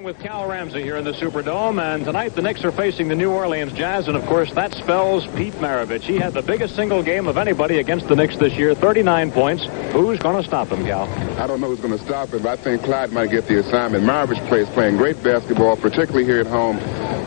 Along with Cal Ramsey here in the Superdome, and tonight the Knicks are facing the New Orleans Jazz, and of course that spells Pete Maravich. He had the biggest single game of anybody against the Knicks this year, 39 points. Who's going to stop him, Cal? I don't know who's going to stop him, but I think Clyde might get the assignment. Maravich is playing great basketball, particularly here at home.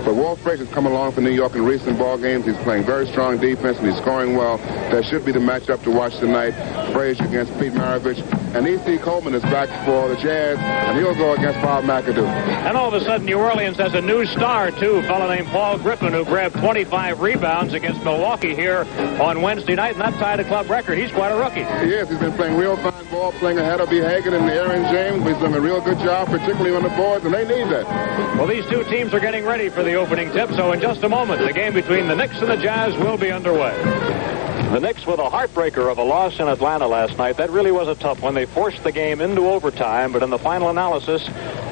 But Walt Frazier's come along for New York in recent ball games. He's playing very strong defense, and he's scoring well. That should be the matchup to watch tonight. Frazier against Pete Maravich. And E.C. Coleman is back for the Jazz, and he'll go against Bob McAdoo. And all of a sudden, New Orleans has a new star, too, a fellow named Paul Griffin, who grabbed 25 rebounds against Milwaukee here on Wednesday night, and that tied a club record. He's quite a rookie. He is. He's been playing real fine ball, playing ahead of B. Hagan and Aaron James. He's done a real good job, particularly on the boards, and they need that. Well, these two teams are getting ready for the opening tip, so in just a moment, the game between the Knicks and the Jazz will be underway. The Knicks with a heartbreaker of a loss in Atlanta last night. That really was a tough one. They forced the game into overtime, but in the final analysis,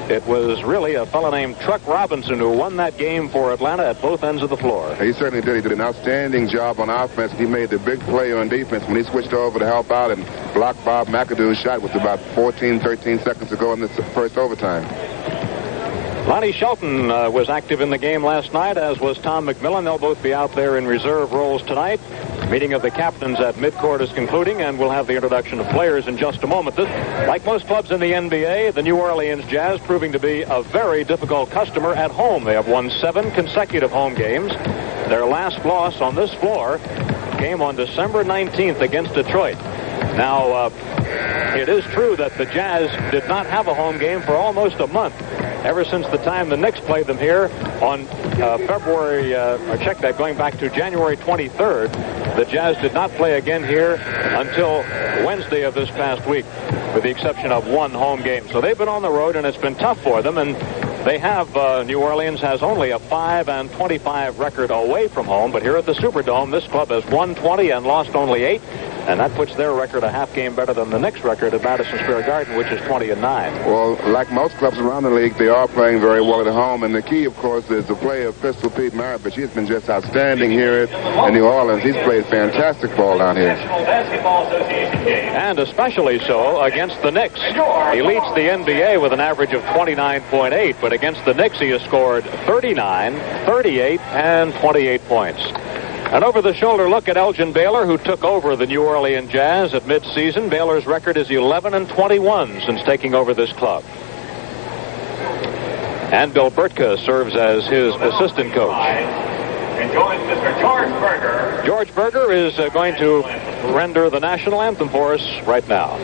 it was really a fellow named Truck Robinson who won that game for Atlanta at both ends of the floor. He certainly did. He did an outstanding job on offense. He made the big play on defense when he switched over to help out and blocked Bob McAdoo's shot with about 13 seconds to go in the first overtime. Lonnie Shelton was active in the game last night, as was Tom McMillan. They'll both be out there in reserve roles tonight. Meeting of the captains at midcourt is concluding, and we'll have the introduction of players in just a moment. Like most clubs in the NBA, the New Orleans Jazz proving to be a very difficult customer at home. They have won 7 consecutive home games. Their last loss on this floor came on December 19th against Detroit. Now, it is true that the Jazz did not have a home game for almost a month. Ever since the time the Knicks played them here on going back to January 23rd, the Jazz did not play again here until Wednesday of this past week, with the exception of one home game. So they've been on the road, and it's been tough for them, and they have, New Orleans has only a 5-25 record away from home, but here at the Superdome, this club has won 20 and lost only 8. And that puts their record a half game better than the Knicks record at Madison Square Garden, which is 20-9. Well, like most clubs around the league, they are playing very well at home. And the key, of course, is the play of Pistol Pete Maravich. He's been just outstanding here in New Orleans. He's played fantastic ball down here. And especially so against the Knicks. He leads the NBA with an average of 29.8, but against the Knicks he has scored 39, 38, and 28 points. An over-the-shoulder look at Elgin Baylor, who took over the New Orleans Jazz at midseason. Baylor's record is 11-21 since taking over this club. And Bill Burtka serves as his assistant coach. And joins Mr. George Berger. George Berger is going to render the national anthem for us right now.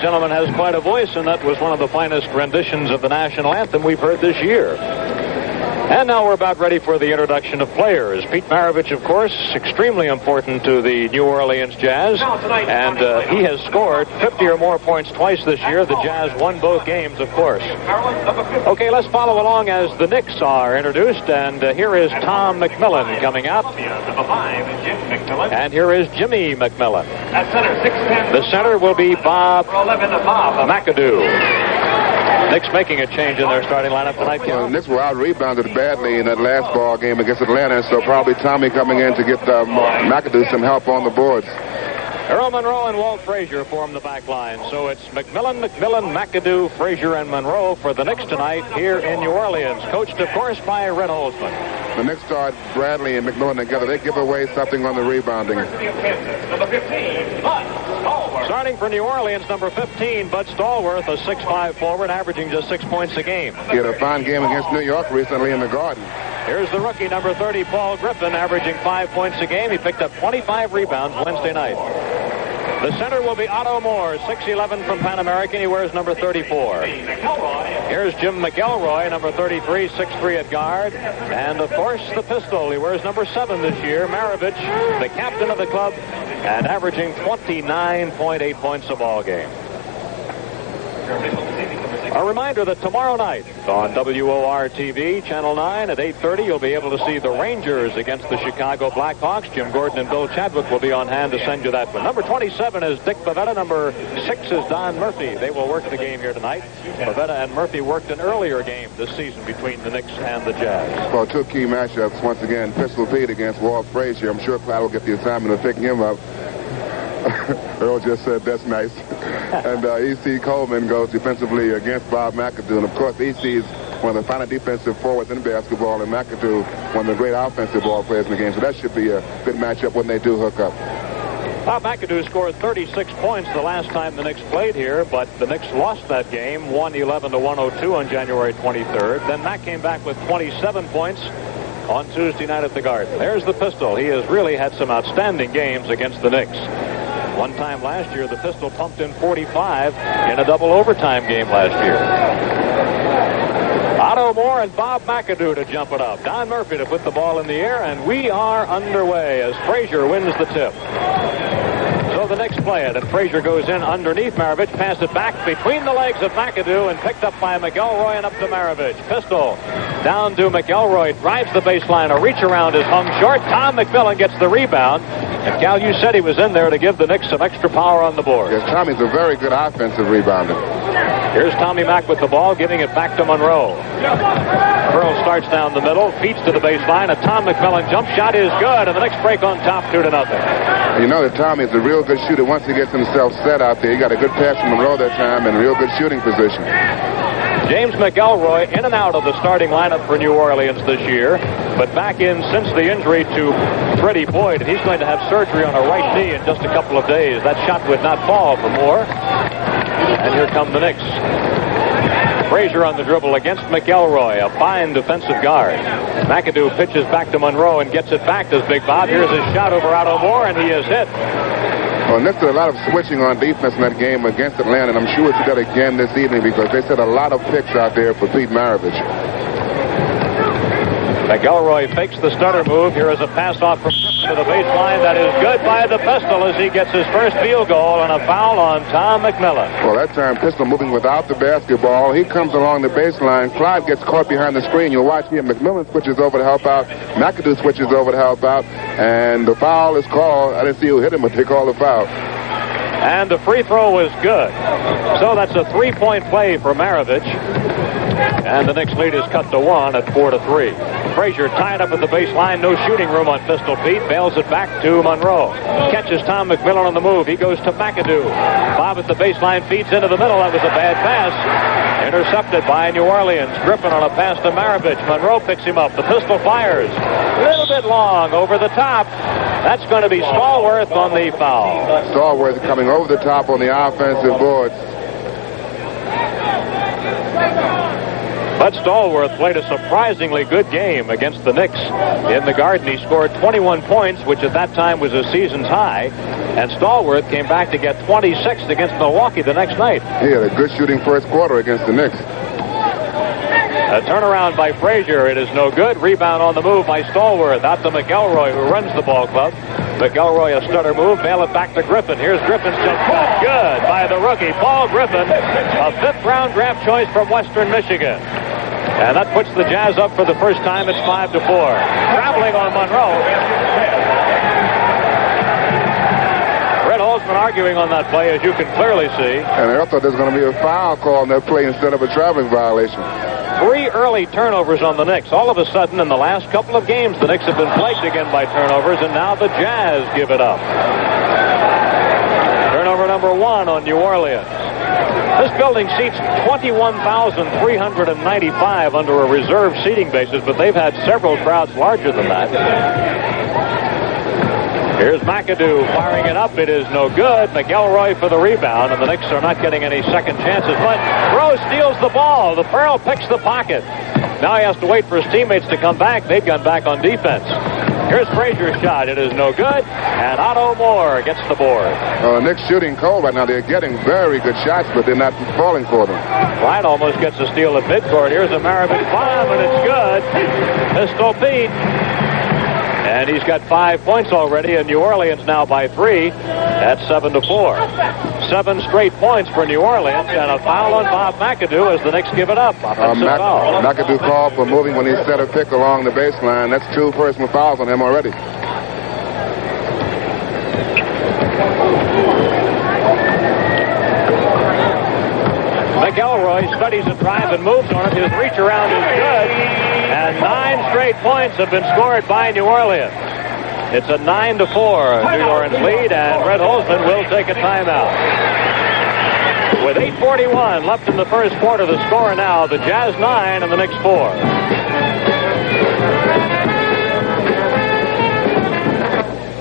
Gentleman has quite a voice, and that was one of the finest renditions of the national anthem we've heard this year. And now we're about ready for the introduction of players. Pete Maravich, of course, extremely important to the New Orleans Jazz, and he has scored 50 or more points twice this year. The Jazz won both games, of course. Okay, let's follow along as the Knicks are introduced, and here is Tom McMillan coming out. And here is Jimmy McMillan. At center, 6'10". The center will be Bob McAdoo. Knicks making a change in their starting lineup tonight, Ken. Well, the Knicks were out-rebounded badly in that last ball game against Atlanta, so probably Tommy coming in to get McAdoo some help on the boards. Earl Monroe and Walt Frazier form the back line. So it's McMillan, McAdoo, Frazier, and Monroe for the Knicks tonight here in New Orleans. Coached, of course, by Red Holzman. The Knicks start Bradley and McMillan together. They give away something on the rebounding. Number 15, Bud Stallworth. Starting for New Orleans, number 15, Bud Stallworth, a 6'5" forward, averaging just 6 points a game. He had a fine game against New York recently in the Garden. Here's the rookie, number 30, Paul Griffin, averaging 5 points a game. He picked up 25 rebounds Wednesday night. The center will be Otto Moore, 6'11" from Pan American. He wears number 34. Here's Jim McElroy, number 33, 6'3" at guard. And, of course, the pistol. He wears number 7 this year. Maravich, the captain of the club, and averaging 29.8 points a ball game. A reminder that tomorrow night on WOR-TV, Channel 9 at 8:30, you'll be able to see the Rangers against the Chicago Blackhawks. Jim Gordon and Bill Chadwick will be on hand to send you that one. Number 27 is Dick Bavetta. Number 6 is Don Murphy. They will work the game here tonight. Bavetta and Murphy worked an earlier game this season between the Knicks and the Jazz. Well, 2 key matchups. Once again, Pistol Pete against Walt Frazier. I'm sure Clyde will get the assignment of picking him up. Earl just said that's nice. And E.C. Coleman goes defensively against Bob McAdoo. And, of course, E.C. is one of the finest defensive forwards in basketball, and McAdoo, one of the great offensive ball players in the game. So that should be a good matchup when they do hook up. Bob McAdoo scored 36 points the last time the Knicks played here, but the Knicks lost that game, 111-102 on January 23rd. Then Mac came back with 27 points on Tuesday night at the Garden. There's the pistol. He has really had some outstanding games against the Knicks. One time last year, the pistol pumped in 45 in a double overtime game last year. Otto Moore and Bob McAdoo to jump it up. Don Murphy to put the ball in the air, and we are underway as Frazier wins the tip. So the Knicks play it, and Frazier goes in underneath Maravich, pass it back between the legs of McAdoo, and picked up by McElroy and up to Maravich. Pistol down to McElroy, drives the baseline. A reach around is hung short. Tom McMillan gets the rebound. And Cal, you said he was in there to give the Knicks some extra power on the board. Yes, Tommy's a very good offensive rebounder. Here's Tommy Mack with the ball, giving it back to Monroe. Pearl starts down the middle, feeds to the baseline. A Tom McMillan jump shot is good, and the Knicks break on top 2-0. You know that Tommy is a real good shooter once he gets himself set out there. He got a good pass from Monroe that time and a real good shooting position. James McElroy in and out of the starting lineup for New Orleans this year, but back in since the injury to Freddie Boyd. He's going to have surgery on a right knee in just a couple of days. That shot would not fall for Moore. And here come the Knicks. Frazier on the dribble against McElroy, a fine defensive guard. McAdoo pitches back to Monroe and gets it back to Big Bob. Here's his shot over Otto Moore, and he is hit. Well, Knicks did a lot of switching on defense in that game against Atlanta, and I'm sure it's that again this evening because they set a lot of picks out there for Pete Maravich. McElroy fakes the stutter move. Here is a pass off from to the baseline. That is good by the Pistol as he gets his first field goal, and a foul on Tom McMillan. Well, that time Pistol moving without the basketball. He comes along the baseline. Clyde gets caught behind the screen. You'll watch here. McMillan switches over to help out. McAdoo switches over to help out. And the foul is called. I didn't see who hit him, but they called the foul. And the free throw was good. So that's a 3-point play for Maravich. And the Knicks lead is cut to 1 at 4-3. Frazier tied up at the baseline. No shooting room on Pistol Pete. Bails it back to Monroe. Catches Tom McMillan on the move. He goes to McAdoo. Bob at the baseline feeds into the middle. That was a bad pass. Intercepted by New Orleans. Griffin on a pass to Maravich. Monroe picks him up. The Pistol fires. A little bit long over the top. That's going to be Stallworth on the foul. Stallworth coming over the top on the offensive boards. Bud Stallworth played a surprisingly good game against the Knicks in the Garden. He scored 21 points, which at that time was a season's high. And Stallworth came back to get 26 against Milwaukee the next night. He had a good shooting first quarter against the Knicks. A turnaround by Frazier. It is no good. Rebound on the move by Stallworth. Out to McElroy, who runs the ball club. McElroy, a stutter move. Bail it back to Griffin. Here's Griffin's jump shot. Good by the rookie, Paul Griffin. A 5th-round draft choice from Western Michigan. And that puts the Jazz up for the first time. It's 5-4. Traveling on Monroe. Red Hausman arguing on that play, as you can clearly see. And I thought there's going to be a foul call on that play instead of a traveling violation. 3 early turnovers on the Knicks. All of a sudden, in the last couple of games, the Knicks have been plagued again by turnovers, and now the Jazz give it up. Turnover number 1 on New Orleans. This building seats 21,395 under a reserve seating basis, but they've had several crowds larger than that. Here's McAdoo firing it up. It is no good. McElroy for the rebound, and the Knicks are not getting any second chances. But Rose steals the ball. The Pearl picks the pocket. Now he has to wait for his teammates to come back. They've gone back on defense. Here's Frazier's shot. It is no good. And Otto Moore gets the board. Knicks shooting cold right now. They're getting very good shots, but they're not falling for them. Wright almost gets a steal at midcourt. Here's a Maravich bomb, and it's good. Pistol Pete. And he's got 5 points already, and New Orleans now by 3. That's 7-4. 7 straight points for New Orleans, and a foul on Bob McAdoo as the Knicks give it up. Offensive foul. McAdoo called for moving when he set a pick along the baseline. That's 2 personal fouls on him already. McElroy studies a drive and moves on it. His reach around is good. And 9 straight points have been scored by New Orleans. It's a 9-4 New Orleans lead, and Red Holzman will take a timeout. With 8:41 left in the first quarter, the score now, the Jazz 9 and the Knicks 4.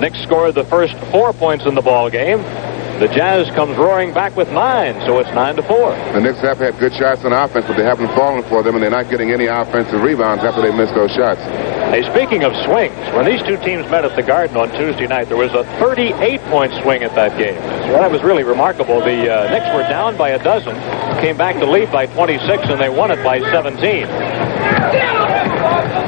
Knicks scored the first 4 points in the ball game. The Jazz comes roaring back with 9, so it's 9-4. The Knicks have had good shots on offense, but they haven't fallen for them, and they're not getting any offensive rebounds after they missed those shots. Hey, speaking of swings, when these two teams met at the Garden on Tuesday night, there was a 38-point swing at that game. So that was really remarkable. The Knicks were down by a dozen, came back to lead by 26, and they won it by 17.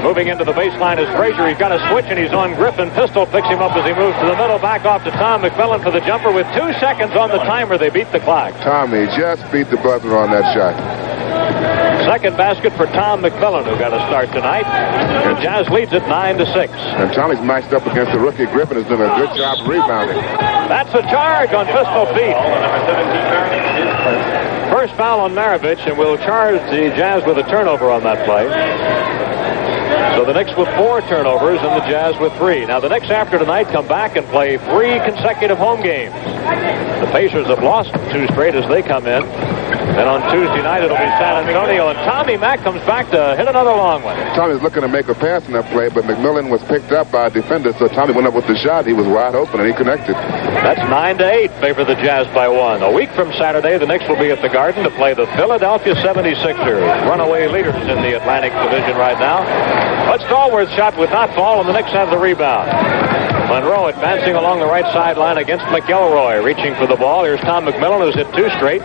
Moving into the baseline is Frazier. He's got a switch, and he's on Griffin. Pistol picks him up as he moves to the middle. Back off to Tom McMillan for the jumper. With 2 seconds on the timer, they beat the clock. Tommy just beat the buzzer on that shot. Second basket for Tom McMillan, who got a start tonight. The Jazz leads it 9-6. And Tommy's matched up against the rookie. Griffin is doing a good job rebounding. That's a charge on Pistol Pete. First foul on Maravich, and we'll charge the Jazz with a turnover on that play. So the Knicks with 4 turnovers and the Jazz with 3. Now the Knicks after tonight come back and play 3 consecutive home games. The Pacers have lost 2 straight as they come in. And on Tuesday night it'll be San Antonio, and Tommy Mack comes back to hit another long one. Tommy's looking to make a pass in that play, but McMillan was picked up by a defender, so Tommy went up with the shot. He was wide open, and he connected. That's 9-8, favor the Jazz by 1. A week from Saturday, the Knicks will be at the Garden to play the Philadelphia 76ers, runaway leaders in the Atlantic Division right now. But Stallworth's shot would not fall, and the Knicks have the rebound. Monroe advancing along the right sideline against McElroy, reaching for the ball. Here's Tom McMillan, who's hit 2 straight.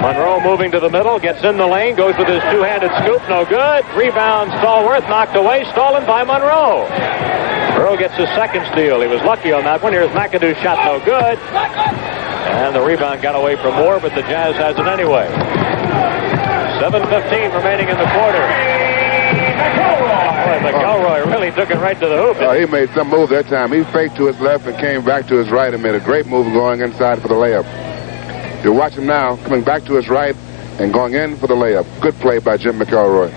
Monroe moving to the middle, gets in the lane, goes with his 2-handed scoop, no good. Rebound, Stallworth, knocked away, stolen by Monroe. Earl gets his second steal. He was lucky on that one. Here's McAdoo's shot, no good. And the rebound got away from Moore, but the Jazz has it anyway. 7:15 remaining in the quarter. Boy, McElroy really took it right to the hoop. He made some move that time. He faked to his left and came back to his right and made a great move going inside for the layup. You watch him now, coming back to his right and going in for the layup. Good play by Jim McElroy.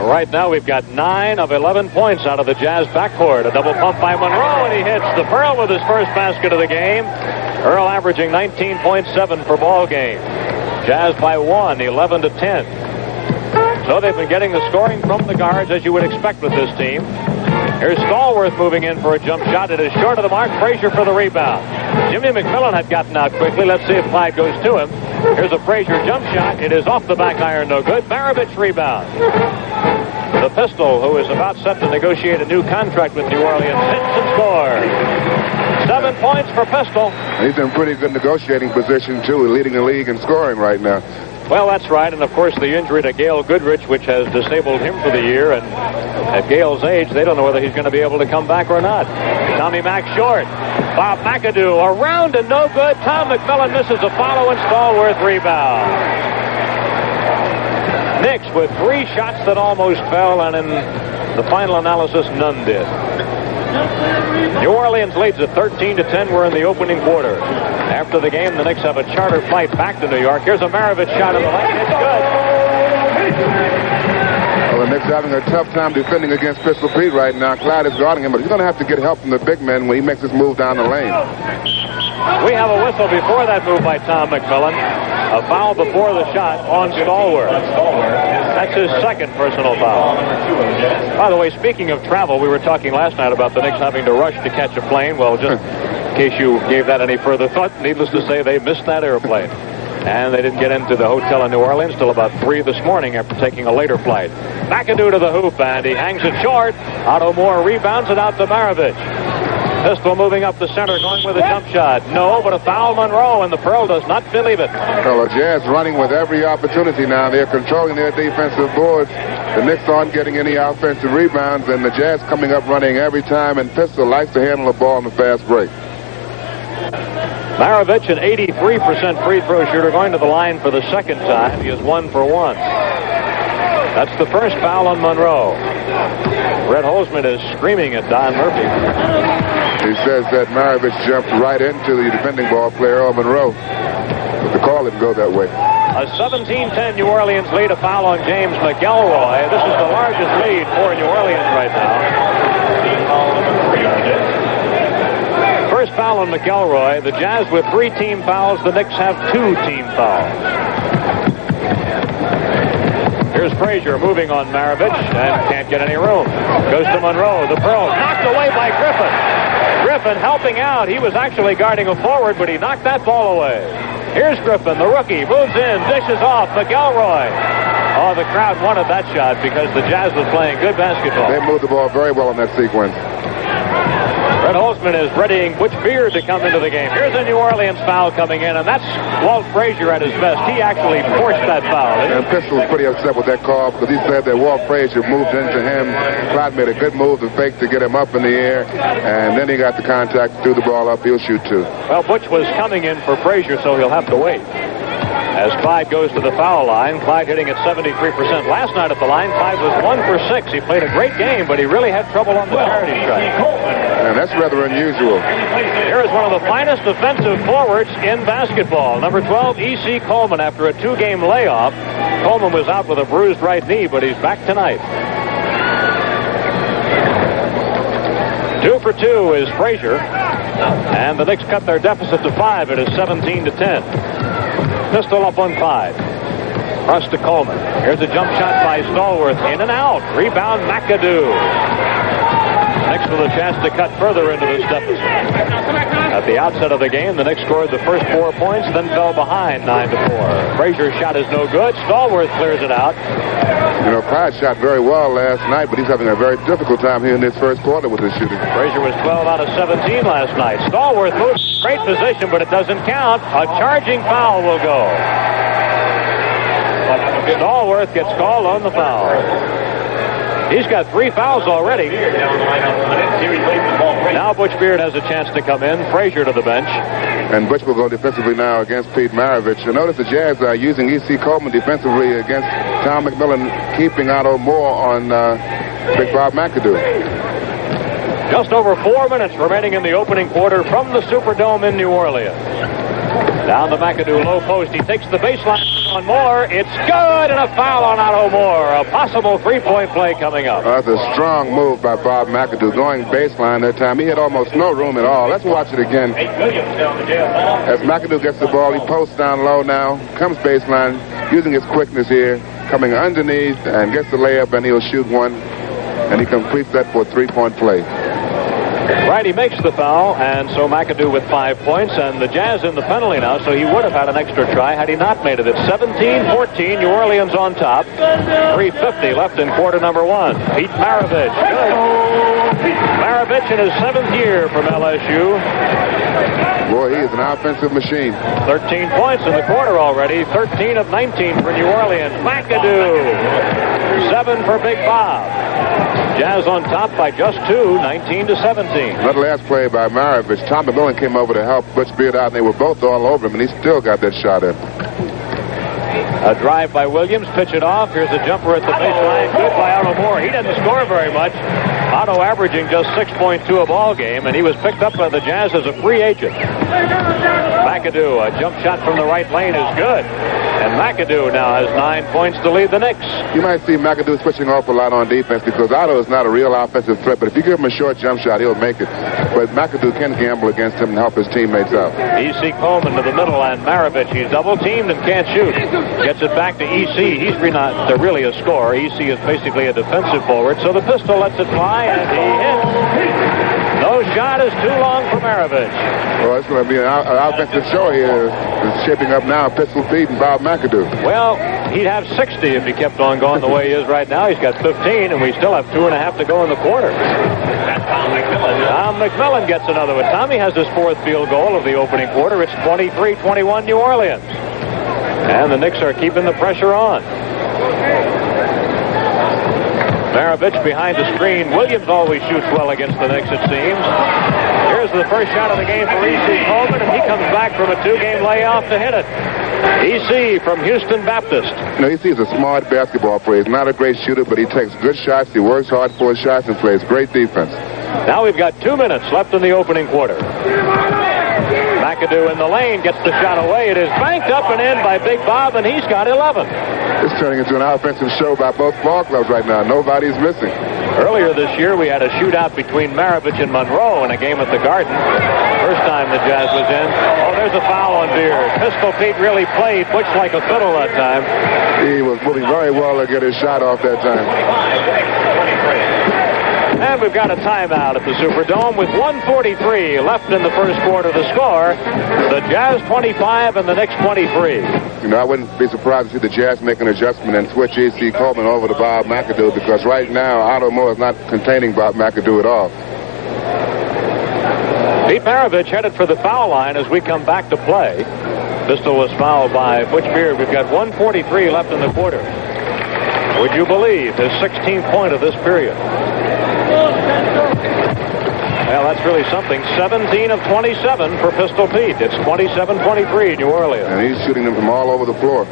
Right now we've got 9 of 11 points out of the Jazz backcourt. A double pump by Monroe, and he hits the Pearl with his first basket of the game. Earl averaging 19.7 per ball game. Jazz by 1, 11-10. So they've been getting the scoring from the guards, as you would expect with this team. Here's Stallworth moving in for a jump shot. It is short of the mark. Frazier for the rebound. Jimmy McMillan had gotten out quickly. Let's see if Clyde goes to him. Here's a Frazier jump shot. It is off the back iron, no good. Maravich rebound. The Pistol, who is about set to negotiate a new contract with New Orleans, hits and scores. 7 points for Pistol. He's in pretty good negotiating position, too, leading the league in scoring right now. Well, that's right, and of course the injury to Gail Goodrich, which has disabled him for the year, and at Gail's age, they don't know whether he's going to be able to come back or not. Tommy Mack short. Bob McAdoo around and no good. Tom McMillan misses a follow, and Stallworth rebound. Knicks with 3 shots that almost fell, and in the final analysis, none did. New Orleans leads at 13-10. We're in the opening quarter. After the game, the Knicks have a charter flight back to New York. Here's a Maravich shot in the lane. It's good. Well, the Knicks are having a tough time defending against Pistol Pete right now. Clyde is guarding him, but he's going to have to get help from the big men when he makes his move down the lane. We have a whistle before that move by Tom McMillan. A foul before the shot on Stallworth. That's his second personal foul. By the way, speaking of travel, we were talking last night about the Knicks having to rush to catch a plane. Well, just in case you gave that any further thought, needless to say, they missed that airplane. And they didn't get into the hotel in New Orleans till about 3 this morning after taking a later flight. McAdoo to the hoop, and he hangs it short. Otto Moore rebounds it out to Maravich. Pistol moving up the center, going with a jump shot. No, but a foul Monroe, and the Pearl does not believe it. Well, the Jazz running with every opportunity now. They're controlling their defensive boards. The Knicks aren't getting any offensive rebounds, and the Jazz coming up running every time, and Pistol likes to handle the ball in the fast break. Maravich, an 83% free throw shooter, going to the line for the second time. He is 1 for 1. That's the first foul on Monroe. Brett Holzman is screaming at Don Murphy. He says that Maravich jumped right into the defending ball player, Earl Monroe. But the call didn't go that way. A 17-10 New Orleans lead, a foul on James McElroy. This is the largest lead for New Orleans right now. First foul on McElroy. The Jazz with 3 team fouls. The Knicks have 2 team fouls. Here's Frazier moving on Maravich and can't get any room. Goes to Monroe. The Pearl knocked away by Griffin. Griffin helping out. He was actually guarding a forward, but he knocked that ball away. Here's Griffin, the rookie, moves in, dishes off McElroy. Oh, the crowd wanted that shot because the Jazz was playing good basketball. They moved the ball very well in that sequence. Brett Holzman is readying Butch Beard to come into the game. Here's a New Orleans foul coming in, and that's Walt Frazier at his best. He actually forced that foul. And Pistol was pretty upset with that call because he said that Walt Frazier moved into him. Clyde made a good move to fake to get him up in the air, and then he got the contact, threw the ball up. He'll shoot 2. Well, Butch was coming in for Frazier, so he'll have to wait. As Clyde goes to the foul line, Clyde hitting at 73%. Last night at the line, Clyde was 1 for 6. He played a great game, but he really had trouble on the charity strike. And that's rather unusual. Here is one of the finest defensive forwards in basketball. Number 12, E.C. Coleman, after a 2-game layoff. Coleman was out with a bruised right knee, but he's back tonight. 2 for 2 is Frazier. And the Knicks cut their deficit to 5. It is 17-10. Pistol up on 5. Cross to Coleman. Here's a jump shot by Stallworth. In and out. Rebound McAdoo. Knicks with a chance to cut further into this deficit. At the outset of the game, the Knicks scored the first 4 points, then fell behind 9-4. Frazier's shot is no good. Stallworth clears it out. You know, Clyde shot very well last night, but he's having a very difficult time here in this first quarter with his shooting. Frazier was 12 out of 17 last night. Stallworth moves. Great position, but it doesn't count. A charging foul will go. Stallworth gets called on the foul. He's got 3 fouls already. Now Butch Beard has a chance to come in. Frazier to the bench. And Butch will go defensively now against Pete Maravich. And notice the Jazz are using E.C. Coleman defensively against Tom McMillan, keeping Otto Moore on Big Bob McAdoo. Just over 4 minutes remaining in the opening quarter from the Superdome in New Orleans. Down the McAdoo low post. He takes the baseline on Moore. It's good, and a foul on Otto Moore. A possible 3-point play coming up. That's a strong move by Bob McAdoo, going baseline that time. He had almost no room at all. Let's watch it again. As McAdoo gets the ball, he posts down low now, comes baseline, using his quickness here, coming underneath, and gets the layup, and he'll shoot one, and he completes that for a 3-point play. Right, he makes the foul, and so McAdoo with 5 points, and the Jazz in the penalty now, so he would have had an extra try had he not made it. It's 17-14, New Orleans on top. 3:50 left in quarter number 1. Pete Maravich. Maravich in his 7th year from LSU. Boy, he is an offensive machine. 13 points in the quarter already. 13 of 19 for New Orleans. McAdoo. 7 for Big Bob. Jazz on top by just 2, 19-17. That last play by Maravich, Tom McMillan came over to help Butch Beard out, and they were both all over him, and he still got that shot in. A drive by Williams, pitch it off. Here's a jumper at the baseline. Good by Otto Moore. He doesn't score very much. Otto averaging just 6.2 a ball game, and he was picked up by the Jazz as a free agent. McAdoo, a jump shot from the right lane is good. And McAdoo now has 9 points to lead the Knicks. You might see McAdoo switching off a lot on defense because Otto is not a real offensive threat, but if you give him a short jump shot, he'll make it. But McAdoo can gamble against him and help his teammates out. E.C. Coleman to the middle, and Maravich, he's double-teamed and can't shoot. Gets it back to E.C. He's not really a scorer. E.C. is basically a defensive forward, so the pistol lets it fly, and he hits. No shot is too long for Maravich. Well, it's going to be an offensive show here. It's shaping up now. Pistol Pete and Bob McAdoo. Well, he'd have 60 if he kept on going the way he is right now. He's got 15, and we still have 2.5 to go in the quarter. Tom McMillan gets another one. Tommy has his 4th field goal of the opening quarter. It's 23-21 New Orleans. And the Knicks are keeping the pressure on. Maravich behind the screen. Williams always shoots well against the Knicks, it seems. Here's the first shot of the game for E.C. Coleman, and he comes back from a 2-game layoff to hit it. E.C. from Houston Baptist. You know, E.C. is a smart basketball player. He's not a great shooter, but he takes good shots. He works hard for his shots and plays great defense. Now we've got 2 minutes left in the opening quarter. McAdoo in the lane gets the shot away. It is banked up and in by Big Bob, and he's got 11. It's turning into an offensive show by both ball clubs right now. Nobody's missing. Earlier this year, we had a shootout between Maravich and Monroe in a game at the Garden. First time the Jazz was in. Oh, there's a foul on Beard. Pistol Pete really played Butch like a fiddle that time. He was moving very well to get his shot off that time. And we've got a timeout at the Superdome with 1:43 left in the first quarter. The score, the Jazz 25 and the Knicks 23. You know, I wouldn't be surprised to see the Jazz make an adjustment and switch E.C. Coleman over to Bob McAdoo because right now Otto Moore is not containing Bob McAdoo at all. Pete Maravich headed for the foul line as we come back to play. Pistol was fouled by Butch Beard. We've got 1:43 left in the quarter. Would you believe his 16th point of this period? Well, that's really something. 17 of 27 for Pistol Pete. It's 27-23 New Orleans. And he's shooting them from all over the floor.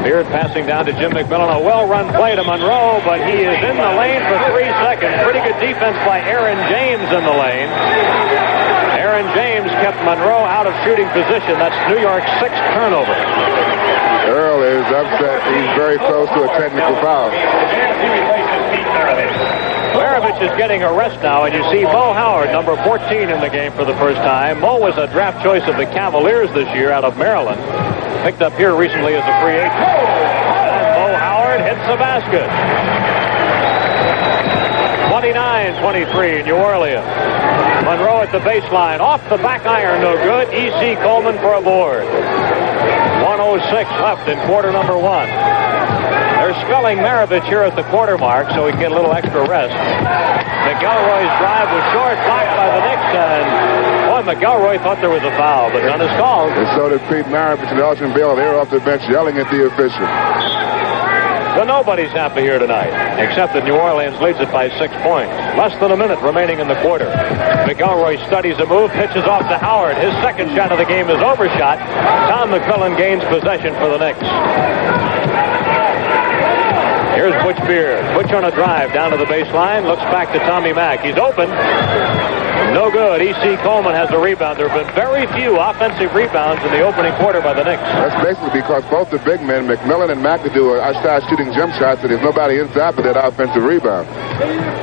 Beard passing down to Jim McMillan. A well-run play to Monroe, but he is in the lane for 3 seconds. Pretty good defense by Aaron James in the lane. Aaron James kept Monroe out of shooting position. That's New York's 6th turnover. Earl is upset. He's very close to a technical foul. Maravich is getting a rest now, and you see Mo Howard, number 14 in the game for the first time. Mo was a draft choice of the Cavaliers this year out of Maryland. Picked up here recently as a free agent. And Mo Howard hits the basket. 29-23 New Orleans. Monroe at the baseline. Off the back iron, no good. E.C. Coleman for a board. 1:06 left in quarter number 1. They're spelling Maravich here at the quarter mark so he can get a little extra rest. McElroy's drive was short, blocked by the Knicks, and boy, McElroy thought there was a foul, but none is called. And so did Pete Maravich and Elgin Baylor. They were off the bench yelling at the official. So nobody's happy here tonight, except that New Orleans leads it by 6 points. Less than a minute remaining in the quarter. McElroy studies a move, pitches off to Howard. His second shot of the game is overshot. Tom McMillan gains possession for the Knicks. Here's Butch Beard. Butch on a drive down to the baseline. Looks back to Tommy Mack. He's open. No good. E.C. Coleman has a rebound. There have been very few offensive rebounds in the opening quarter by the Knicks. That's basically because both the big men, McMillan and McAdoo, are outside shooting jump shots, and there's nobody inside for that offensive rebound.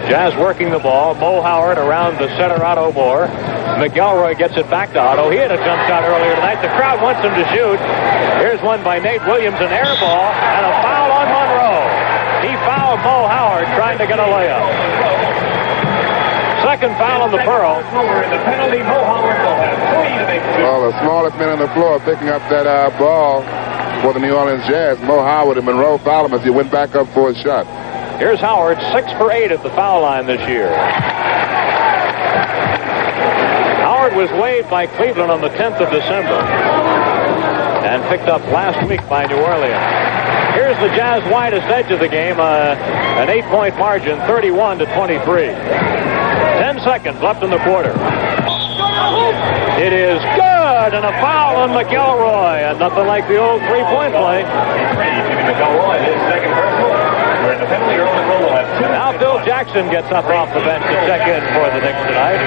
Jazz working the ball. Mo Howard around the center, Otto Moore. McElroy gets it back to Otto. He had a jump shot earlier tonight. The crowd wants him to shoot. Here's one by Nate Williams, an air ball, and a foul on Monroe. He fouled Mo Howard trying to get a layup. Second foul on the Pearl. Well, the smallest man on the floor picking up that ball for the New Orleans Jazz. Mo Howard and Monroe fouled him as he went back up for his shot. Here's Howard, 6 for 8 at the foul line this year. Howard was waived by Cleveland on the 10th of December and picked up last week by New Orleans. Here's the Jazz widest edge of the game, an 8-point margin, 31-23. 10 seconds left in the quarter. It is good, and a foul on McElroy, and nothing like the old three-point play. And a penalty early rule will have 2. Now Bill Jackson gets up off the bench to check in for the Knicks tonight.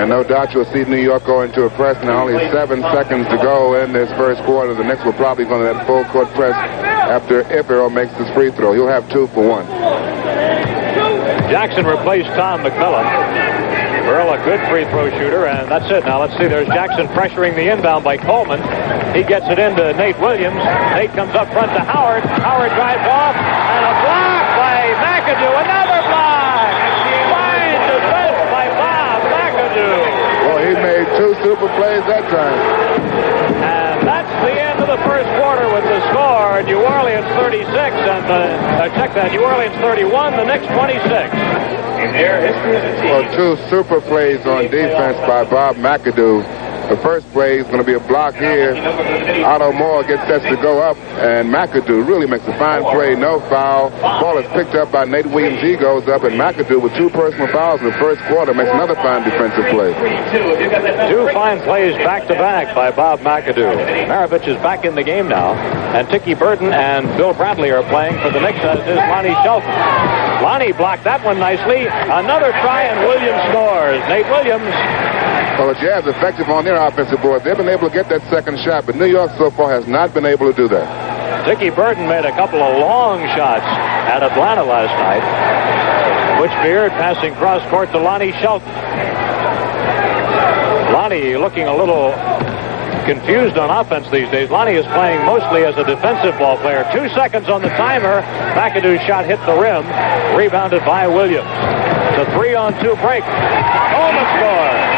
And no doubt you'll see New York go into a press now. Only 7 seconds to go in this first quarter. The Knicks will probably go to that full court press after Ifero makes his free throw. He'll have 2 for 1. Jackson replaced Tom McMillan. Earl, a good free throw shooter, and that's it. Now let's see. There's Jackson pressuring the inbound by Coleman. He gets it into Nate Williams. Nate comes up front to Howard. Howard drives off, and a block by McAdoo. Another block! Fine defense by Bob McAdoo. Well, he made 2 super plays that time. And that's the end of the first quarter with the score. New Orleans 36, and check that, New Orleans 31, the Knicks 26. Well, 2 super plays on defense by Bob McAdoo. The first play is going to be a block here. Otto Moore gets set to go up, and McAdoo really makes a fine play. No foul. Ball is picked up by Nate Williams. He goes up, and McAdoo with 2 personal fouls in the first quarter makes another fine defensive play. 2 fine plays back-to-back by Bob McAdoo. Maravich is back in the game now, and Tiki Burton and Bill Bradley are playing for the Knicks, as is Lonnie Shelton. Lonnie blocked that one nicely. Another try, and Williams scores. Nate Williams. Well, the Jazz effective on their offensive board. They've been able to get that second shot, but New York so far has not been able to do that. Tiki Burton made a couple of long shots at Atlanta last night. Butch Beard passing cross court to Lonnie Shelton. Lonnie looking a little confused on offense these days. Lonnie is playing mostly as a defensive ball player. 2 seconds on the timer. McAdoo's shot hit the rim. Rebounded by Williams. The 3-on-2 break. Coleman scores.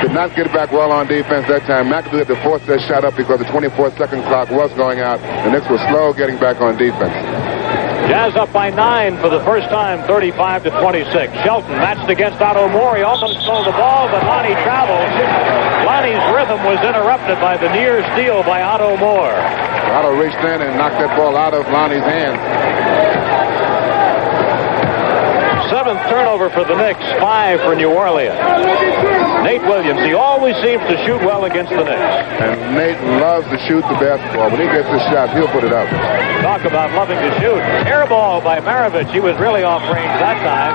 Did not get back well on defense that time. McAdoo had to force that shot up because the 24-second clock was going out. The Knicks were slow getting back on defense. Jazz up by 9 for the first time, 35-26. Shelton matched against Otto Moore. He almost stole the ball, but Lonnie traveled. Lonnie's rhythm was interrupted by the near steal by Otto Moore. Otto reached in and knocked that ball out of Lonnie's hands. 7th turnover for the Knicks, 5 for New Orleans. Nate Williams, he always seems to shoot well against the Knicks. And Nate loves to shoot the basketball. When he gets his shot, he'll put it up. Talk about loving to shoot. Air ball by Maravich. He was really off range that time.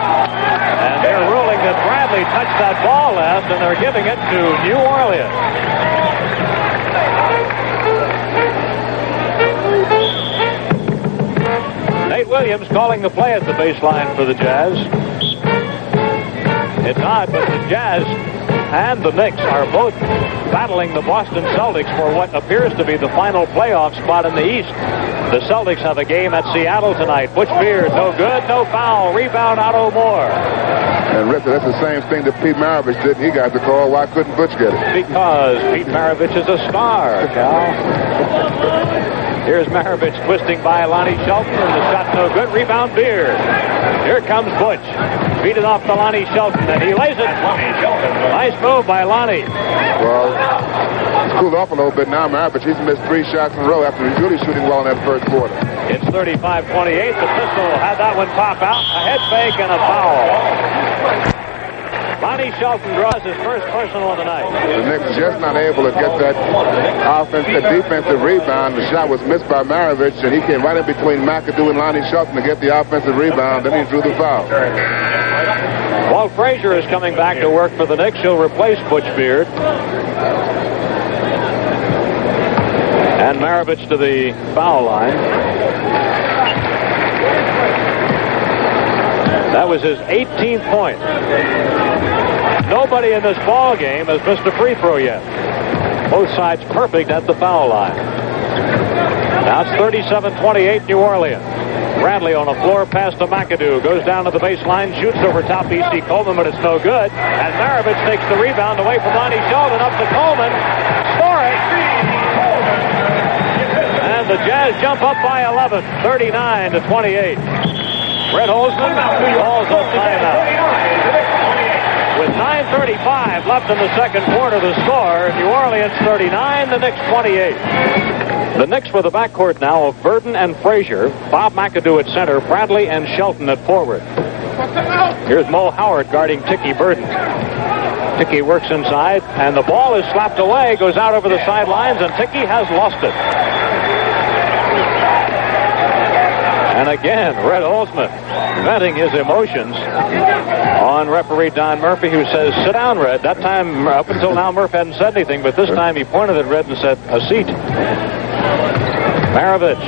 And they're ruling that Bradley touched that ball last, and they're giving it to New Orleans. Nate Williams calling the play at the baseline for the Jazz. It's odd, but the Jazz and the Knicks are both battling the Boston Celtics for what appears to be the final playoff spot in the East. The Celtics have a game at Seattle tonight. Butch Beard, no good, no foul. Rebound, Otto Moore. And Rick, that's the same thing that Pete Maravich did. He got the call. Why couldn't Butch get it? Because Pete Maravich is a star, Cal. Here's Maravich twisting by Lonnie Shelton, and the shot's no good. Rebound, Beard. Here comes Butch. Beat it off to Lonnie Shelton, and he lays it. Nice move by Lonnie. Well, it's cooled off a little bit now. Maravich, he's missed 3 shots in a row after he's really shooting well in that first quarter. It's 35-28. The pistol had that one pop out. A head fake and a foul. Lonnie Shelton draws his first personal of the night. The Knicks just not able to get that defensive rebound. The shot was missed by Maravich, and he came right in between McAdoo and Lonnie Shelton to get the offensive rebound. Then he drew the foul. Walt Frazier is coming back to work for the Knicks. He'll replace Butch Beard. And Maravich to the foul line. That was his 18th point. Nobody in this ball game has missed a free throw yet. Both sides perfect at the foul line. Now it's 37-28 New Orleans. Bradley on a floor pass to McAdoo. Goes down to the baseline, shoots over top E.C. Coleman, but it's no good. And Maravich takes the rebound away from Lonnie Shelton. Up to Coleman. Score it. And the Jazz jump up by 11, 39-28. Brett Holzman calls a timeout. With 9:35 left in the second quarter, the score, New Orleans 39, the Knicks 28. The Knicks with the backcourt now of Burton and Frazier, Bob McAdoo at center, Bradley and Shelton at forward. Here's Mo Howard guarding Tiki Burton. Tiki works inside, and the ball is slapped away, goes out over the sidelines, and Tiki has lost it. And again, Red Holzman venting his emotions on referee Don Murphy, who says, sit down, Red. That time, up until now, Murphy hadn't said anything, but this time he pointed at Red and said, a seat. Maravich.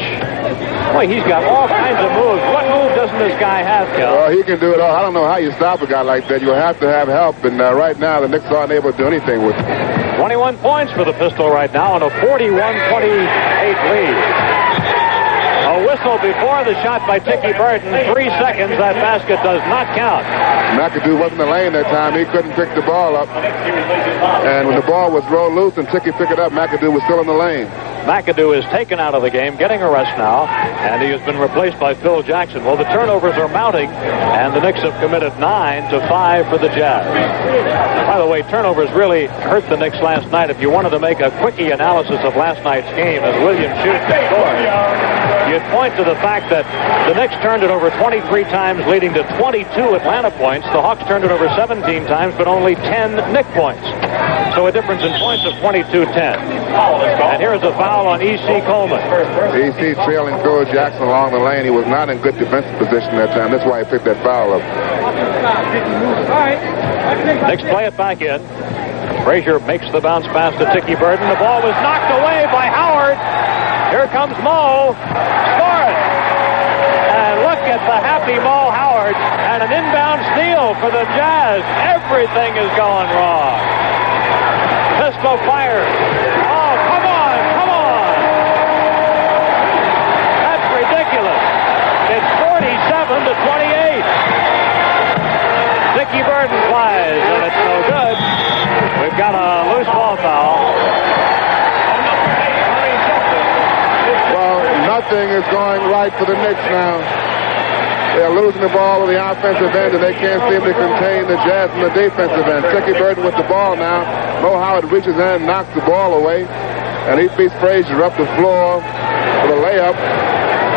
Boy, he's got all kinds of moves. What move doesn't this guy have, Cal? Well, he can do it all. I don't know how you stop a guy like that. You'll have to have help, and right now the Knicks aren't able to do anything with it. 21 points for the Pistol right now on a 41-28 lead. A whistle before the shot by Tiki Burton. 3 seconds. That basket does not count. McAdoo wasn't in the lane that time. He couldn't pick the ball up. And when the ball was rolled loose and Tiki picked it up, McAdoo was still in the lane. McAdoo is taken out of the game, getting a rest now, and he has been replaced by Phil Jackson. Well, the turnovers are mounting, and the Knicks have committed 9 to 5 for the Jazz. By the way, turnovers really hurt the Knicks last night. If you wanted to make a quickie analysis of last night's game as Williams shoots and scores, you'd point to the fact that the Knicks turned it over 23 times, leading to 22 Atlanta points. The Hawks turned it over 17 times, but only 10 Knick points. So a difference in points of 22-10. And here's a foul on E.C. Coleman. E.C. trailing Phil Jackson along the lane. He was not in good defensive position that time. That's why he picked that foul up. Knicks play it back in. Frazier makes the bounce pass to Tiki Burton. The ball was knocked away by Howard. Here comes Mo. Score it. And look at the happy Mo Howard. And an inbound steal for the Jazz. Everything is going wrong. Pistol fires. Oh, come on, come on. That's ridiculous. It's 47-28. Tiki Burton flies, and it's no good. We've got a loose ball foul. Well, nothing is going right for the Knicks now. They're losing the ball on the offensive end, and they can't seem to contain the Jazz on the defensive end. Tiki Burton with the ball now. Mo Howard reaches in and knocks the ball away, and he beats Frazier up the floor for the layup.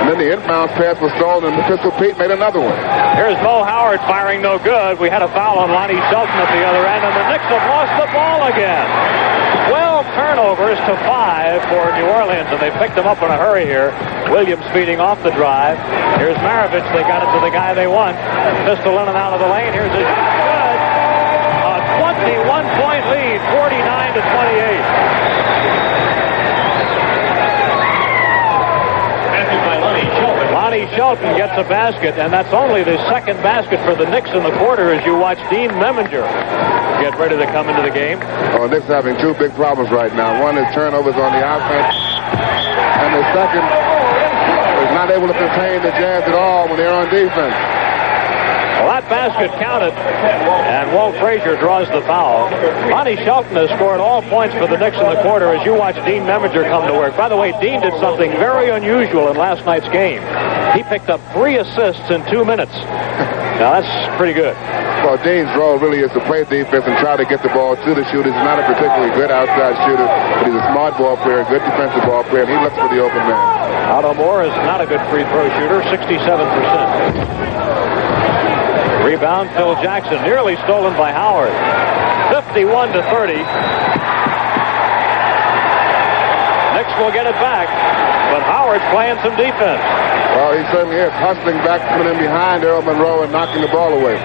And then the inbound pass was stolen, and Pistol Pete made another one. Here's Mo Howard firing no good. We had a foul on Lonnie Shelton at the other end, and the Knicks have lost the ball again. 12 turnovers to 5 for New Orleans, and they picked them up in a hurry here. Williams feeding off the drive. Here's Maravich. They got it to the guy they want. Pistol in and out of the lane. Here's his good. A 21-point lead, 49-28. Lonnie Shelton gets a basket, and that's only the second basket for the Knicks in the quarter as you watch Dean Meminger get ready to come into the game. Oh, Knicks having two big problems right now. One is turnovers on the offense, and the second is not able to contain the Jazz at all when they're on defense. Well, that basket counted, and Walt Frazier draws the foul. Lonnie Shelton has scored all points for the Knicks in the quarter as you watch Dean Meminger come to work. By the way, Dean did something very unusual in last night's game. He picked up 3 assists in 2 minutes. Now, that's pretty good. Well, Dean's role really is to play defense and try to get the ball to the shooters. He's not a particularly good outside shooter, but he's a smart ball player, a good defensive ball player, and he looks for the open man. Otto Moore is not a good free throw shooter, 67%. Rebound, Phil Jackson, nearly stolen by Howard. 51-30. Knicks will get it back, but Howard's playing some defense. Well, he certainly is, hustling back, coming in behind Earl Monroe and knocking the ball away.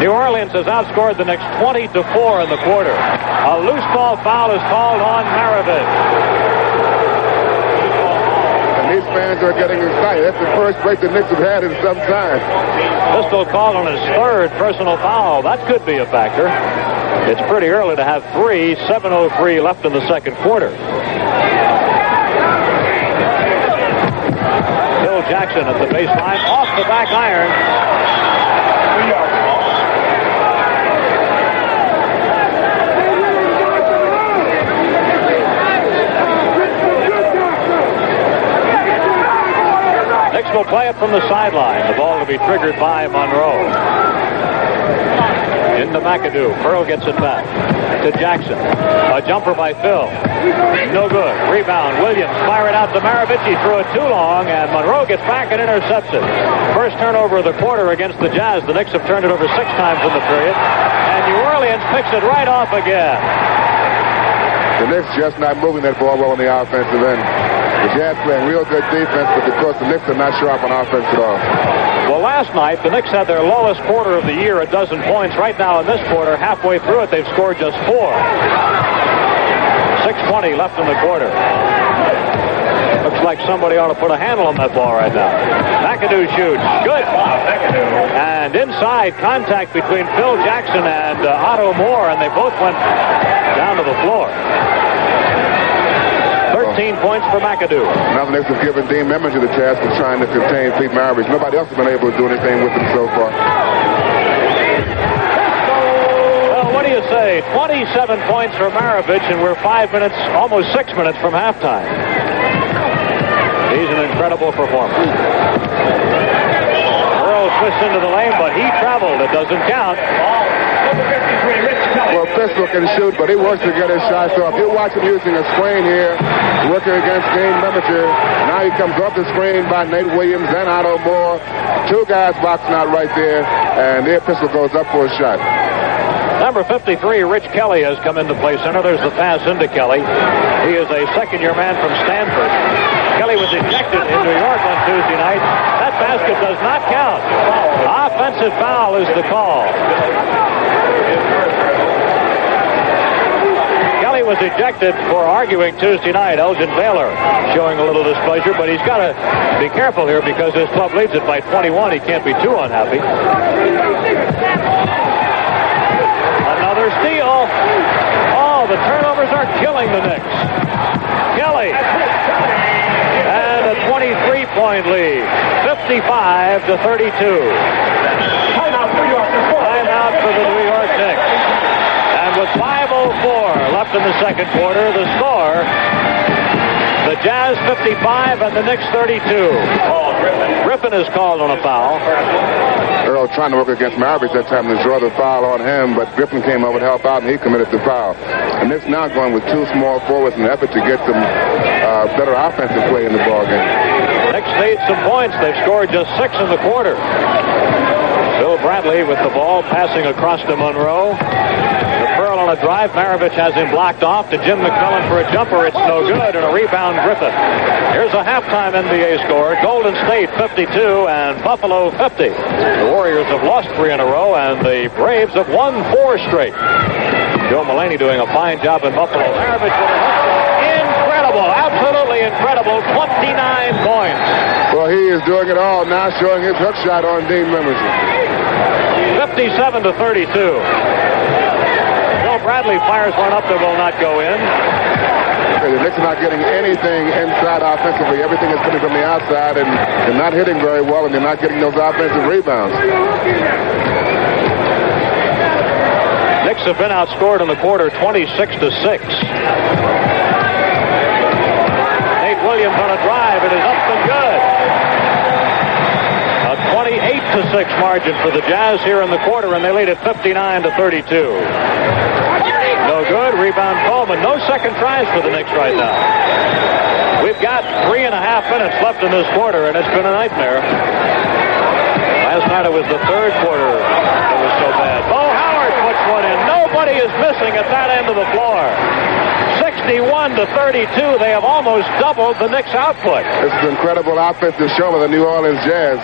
New Orleans has outscored the Knicks 20-4 in the quarter. A loose ball foul is called on Maravich. These fans are getting excited. That's the first break the Knicks have had in some time. Pistol called on his 3rd personal foul. That could be a factor. It's pretty early to have 3. 7:03 left in the second quarter. Phil Jackson at the baseline, off the back iron. Will play it from the sideline. The ball will be triggered by Monroe. Into McAdoo. Pearl gets it back to Jackson. A jumper by Phil. No good. Rebound. Williams fire it out to Maravich. He threw it too long, and Monroe gets back and intercepts it. First turnover of the quarter against the Jazz. The Knicks have turned it over 6 times in the period, and New Orleans picks it right off again. The Knicks just not moving that ball well on the offensive end. The Jazz playing real good defense, but of course the Knicks are not sharp on offense at all. Well, last night, the Knicks had their lowest quarter of the year, a dozen points. Right now in this quarter, halfway through it, they've scored just 4. 6:20 left in the quarter. Looks like somebody ought to put a handle on that ball right now. McAdoo shoots. Good. And inside, contact between Phil Jackson and Otto Moore, and they both went down to the floor. 13 points for McAdoo. Now the Knicks have given Dean Memminger the task of trying to contain Pete Maravich. Nobody else has been able to do anything with him so far. Well, what do you say? 27 points for Maravich, and we're 5 minutes, almost 6 minutes from halftime. He's an incredible performer. Earl twists into the lane, but he traveled. It doesn't count. Well, Pistol can shoot, but he wants to get his shots off. You watch him using a screen here, working against Dean Memminger. Now he comes off the screen by Nate Williams and Otto Moore. 2 guys boxing out right there, and their Pistol goes up for a shot. Number 53, Rich Kelly, has come into play center. There's the pass into Kelly. He is a second-year man from Stanford. Kelly was ejected in New York on Tuesday night. That basket does not count. Offensive foul is the call. Kelly was ejected for arguing Tuesday night. Elgin Baylor showing a little displeasure, but he's got to be careful here because his club leads it by 21. He can't be too unhappy. Another steal. Oh, the turnovers are killing the Knicks. Kelly. And a 23-point lead. 55-32. Timeout for the New York Knicks. And with 5:04 left in the second quarter, the score, the Jazz 55 and the Knicks 32. Griffin is called on a foul. Earl trying to work against Maravich that time to draw the foul on him, but Griffin came over to help out, and he committed the foul. And Knicks now going with 2 small forwards in an effort to get some better offensive play in the ballgame. Knicks made some points. They've scored just 6 in the quarter. Bill Bradley with the ball passing across to Monroe. The Pearl on a drive. Maravich has him blocked off to Jim McMillan for a jumper. It's no good, and a rebound Griffin. Here's a halftime NBA score. Golden State 52 and Buffalo 50. The Warriors have lost 3 in a row, and the Braves have won 4 straight. Joe Mulaney doing a fine job in Buffalo. Maravich with an incredible, absolutely incredible 29 points. Well, he is doing it all now, showing his hook shot on Dean Memminger. 57-32. Bill Bradley fires one up that will not go in. Okay, the Knicks are not getting anything inside offensively. Everything is coming from the outside, and they're not hitting very well, and they're not getting those offensive rebounds. Knicks have been outscored in the quarter 26-6. Nate Williams on a drive. It is up and good. A 28-6 margin for the Jazz here in the quarter, and they lead at 59-32. No good. Rebound Coleman. No second tries for the Knicks right now. We've got 3.5 minutes left in this quarter, and it's been a nightmare. Last night it was the third quarter that was so bad. Bo Howard puts one in. Nobody is missing at that end of the floor. 61-32. They have almost doubled the Knicks' output. This is an incredible offensive show of the New Orleans Jazz.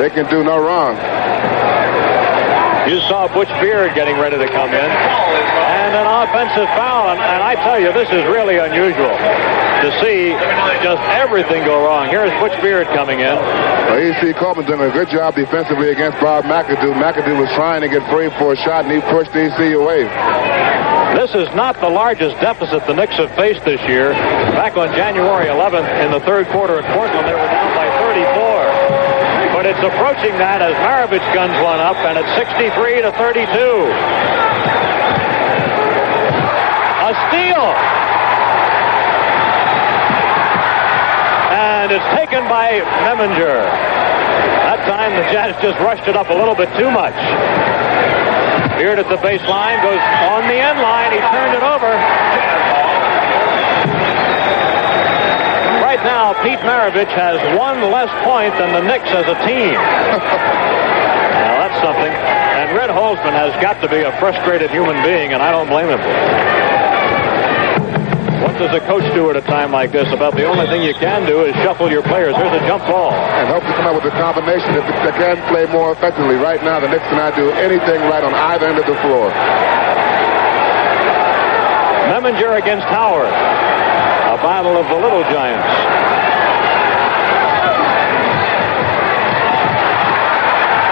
They can do no wrong. You saw Butch Beard getting ready to come in. And an offensive foul. And I tell you, this is really unusual to see just everything go wrong. Here's Butch Beard coming in. Well, E.C. Coleman doing a good job defensively against Bob McAdoo. McAdoo was trying to get free for a shot, and he pushed E.C. away. This is not the largest deficit the Knicks have faced this year. Back on January 11th in the third quarter at Portland, they were down by 34. But it's approaching that as Maravich guns one up, and it's 63-32. A steal. And it's taken by Memminger. That time the Jazz just rushed it up a little bit too much. Beard at the baseline, goes on the end line. He turned it over. Right now, Pete Maravich has 1 less point than the Knicks as a team. Now, that's something. And Red Holzman has got to be a frustrated human being, and I don't blame him. What does a coach do at a time like this? About the only thing you can do is shuffle your players. There's a jump ball. And hope to come up with a combination if they can play more effectively. Right now, the Knicks cannot do anything right on either end of the floor. Memminger against Howard. A battle of the little giants.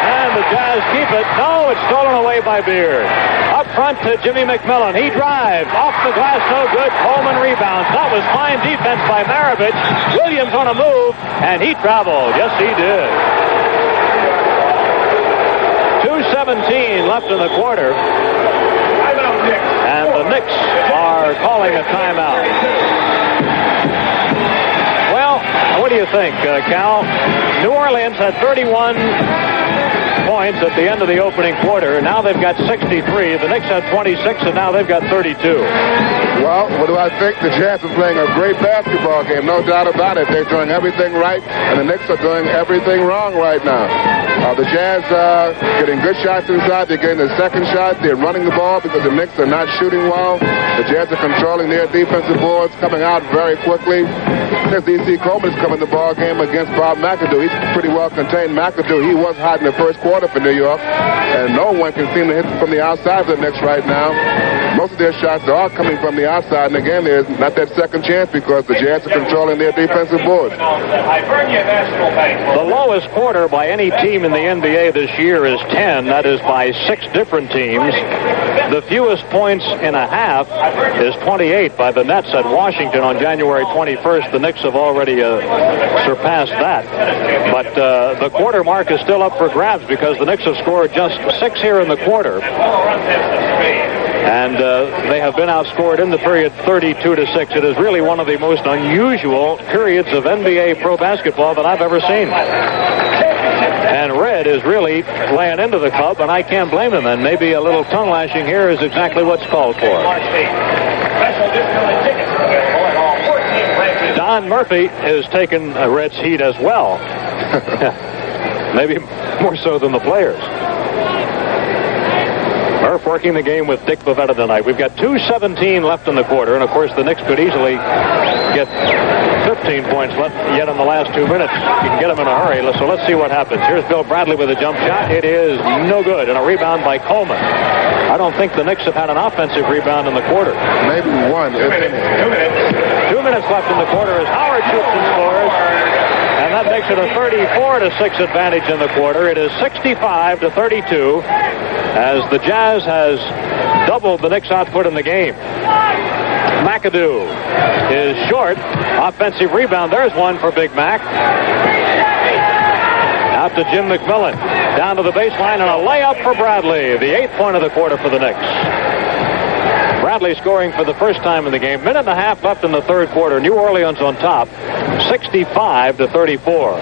And the Jazz keep it. No, it's stolen away by Beard. Up front to Jimmy McMillan. He drives. Off the glass, no good. Coleman rebounds. That was fine defense by Maravich. Williams on a move, and he traveled. Yes, he did. 2:17 left in the quarter. And the Knicks are calling a timeout. Well, what do you think, Cal? New Orleans had 31 points at the end of the opening quarter. Now they've got 63. The Knicks had 26, and now they've got 32. Well, what do I think? The Jazz are playing a great basketball game, no doubt about it. They're doing everything right, and the Knicks are doing everything wrong right now. The Jazz are getting good shots inside. They're getting the second shot. They're running the ball because the Knicks are not shooting well. The Jazz are controlling their defensive boards, coming out very quickly. Since D.C. Coleman is coming the ball game against Bob McAdoo. He's pretty well contained. McAdoo, he was hot in the first quarter for New York, and no one can seem to hit from the outside of the Knicks right now. Most of their shots are coming from the outside, and again, there's not that second chance because the Jazz are controlling their defensive boards. The lowest quarter by any team in the NBA this year is 10. That is by 6 different teams. The fewest points in a half is 28 by the Nets at Washington on January 21st. The Knicks have already surpassed that. But the quarter mark is still up for grabs because the Knicks have scored just 6 here in the quarter. And they have been outscored in the period 32-6. It is really one of the most unusual periods of NBA pro basketball that I've ever seen. And Red is really laying into the club, and I can't blame him. And maybe a little tongue lashing here is exactly what's called for. Don Murphy has taken Red's heat as well. Maybe more so than the players. Murph working the game with Dick Bavetta tonight. We've got 2:17 left in the quarter, and of course the Knicks could easily get 15 points left yet in the last 2 minutes. You can get them in a hurry, so let's see what happens. Here's Bill Bradley with a jump shot. It is no good, and a rebound by Coleman. I don't think the Knicks have had an offensive rebound in the quarter. Maybe one. 2 minutes. 2 minutes left in the quarter as Howard shoots and scores. And that makes it a 34-6 advantage in the quarter. It is 65-32 as the Jazz has doubled the Knicks' output in the game. McAdoo is short. Offensive rebound. There's one for Big Mac. Out to Jim McMillan. Down to the baseline and a layup for Bradley. The 8th point of the quarter for the Knicks. Bradley scoring for the first time in the game. Minute and a half left in the third quarter. New Orleans on top, 65-34.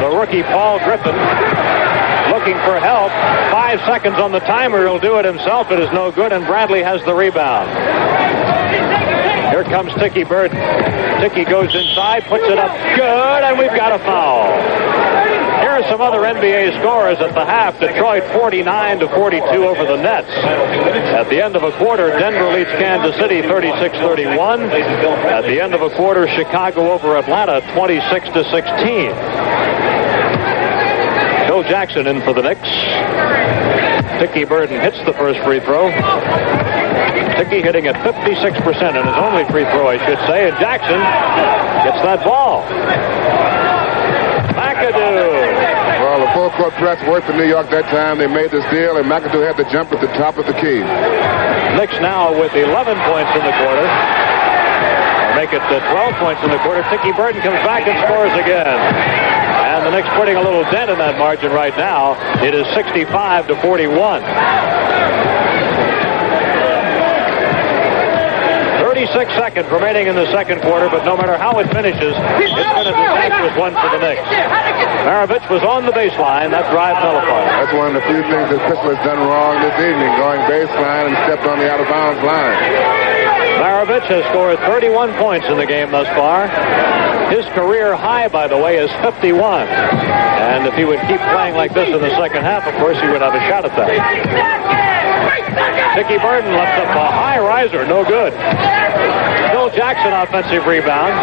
The rookie Paul Griffin looking for help. 5 seconds on the timer. He'll do it himself. It is no good, and Bradley has the rebound. Here comes Tiki Burton. Tiki goes inside, puts it up good, and we've got a foul. Here are some other NBA scores at the half. Detroit 49-42 over the Nets. At the end of a quarter, Denver leads Kansas City 36-31. At the end of a quarter, Chicago over Atlanta 26-16. Bill Jackson in for the Knicks. Tiki Burton hits the first free throw. Tiki hitting at 56%, and his only free throw, I should say. And Jackson gets that ball. McAdoo. Well, the full court press worked for New York that time. They made the steal, and McAdoo had the jump at the top of the key. Knicks now with 11 points in the quarter. Make it 12 points in the quarter. Tiki Burton comes back and scores again. And the Knicks putting a little dent in that margin right now. It is 65-41. 36 seconds remaining in the second quarter, but no matter how it finishes, it's been a disastrous one for the Knicks. Maravich was on the baseline. That drive fell apart. That's one of the few things that Pistol has done wrong this evening, going baseline and stepped on the out-of-bounds line. Maravich has scored 31 points in the game thus far. His career high, by the way, is 51. And if he would keep playing like this in the second half, of course, he would have a shot at that. Dickie Burden left up a high riser, no good. Phil Jackson, offensive rebound.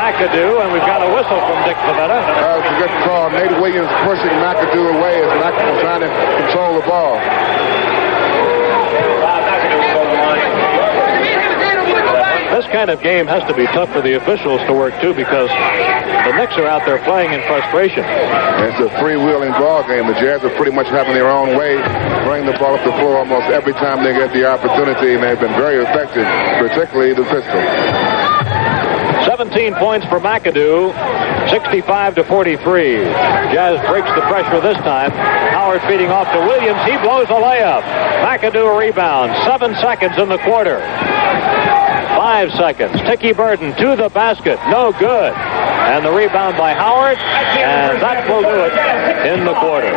McAdoo, and we've got a whistle from Dick Pavetta. It's a good call. Nate Williams pushing McAdoo away as McAdoo trying to control the ball. This kind of game has to be tough for the officials to work, too, because the Knicks are out there playing in frustration. It's a freewheeling ball game. The Jazz are pretty much having their own way, bring the ball up the floor almost every time they get the opportunity, and they've been very effective, particularly the pistol. 17 points for McAdoo, 65-43. Jazz breaks the pressure this time. Howard feeding off to Williams. He blows a layup. McAdoo a rebound. 7 seconds in the quarter. 5 seconds. Dickie Burden to the basket. No good. And the rebound by Howard. And that will do it in the quarter.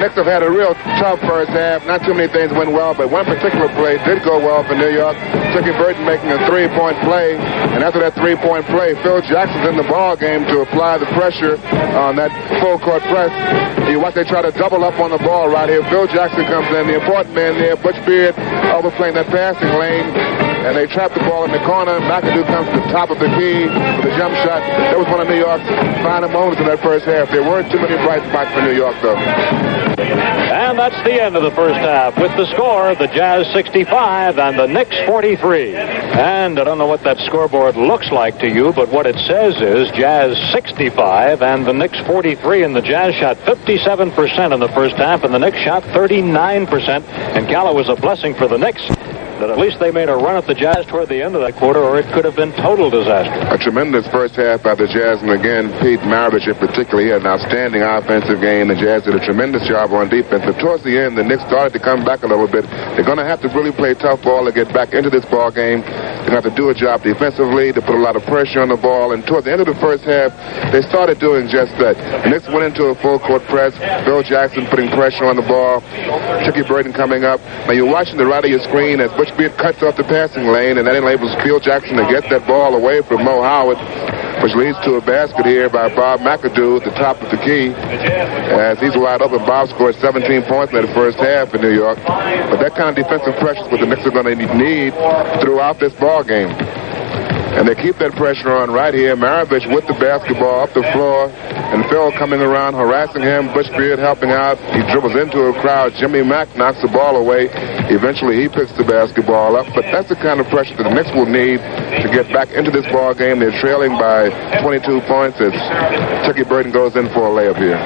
Knicks have had a real tough first half. Not too many things went well, but one particular play did go well for New York. Dickie Burden making a three-point play, and after that three-point play, Phil Jackson's in the ball game to apply the pressure on that full-court press. You watch they try to double up on the ball right here. Phil Jackson comes in, the important man there. Butch Beard overplaying that passing lane, and they trap the ball in the corner. McAdoo comes to the top of the key with a jump shot. That was one of New York's finer moments in that first half. There weren't too many bright spots for New York, though. And that's the end of the first half with the score, the Jazz 65 and the Knicks 43. And I don't know what that scoreboard looks like to you, but what it says is Jazz 65 and the Knicks 43, and the Jazz shot 57% in the first half and the Knicks shot 39%. And Cal, was a blessing for the Knicks that at least they made a run at the Jazz toward the end of that quarter, or it could have been total disaster. A tremendous first half by the Jazz, and again, Pete Maravich in particular, he had an outstanding offensive game. The Jazz did a tremendous job on defense, but towards the end, the Knicks started to come back a little bit. They're going to have to really play tough ball to get back into this ball game. They're going to have to do a job defensively to put a lot of pressure on the ball, and toward the end of the first half, they started doing just that. The Knicks went into a full-court press. Phil Jackson putting pressure on the ball. Dickie Burden coming up. Now, you're watching the right of your screen as Butch Beard cuts off the passing lane, and that enables Phil Jackson to get that ball away from Mo Howard, which leads to a basket here by Bob McAdoo at the top of the key. As he's wide open, Bob scored 17 points in the first half in New York. But that kind of defensive pressure is what the Knicks are going to need throughout this ball game. And they keep that pressure on right here. Maravich with the basketball up the floor, and Phil coming around, harassing him. Butch Beard helping out. He dribbles into a crowd. Jimmy Mack knocks the ball away. Eventually, he picks the basketball up. But that's the kind of pressure that the Knicks will need to get back into this ball game. They're trailing by 22 points as Dickie Burden goes in for a layup here.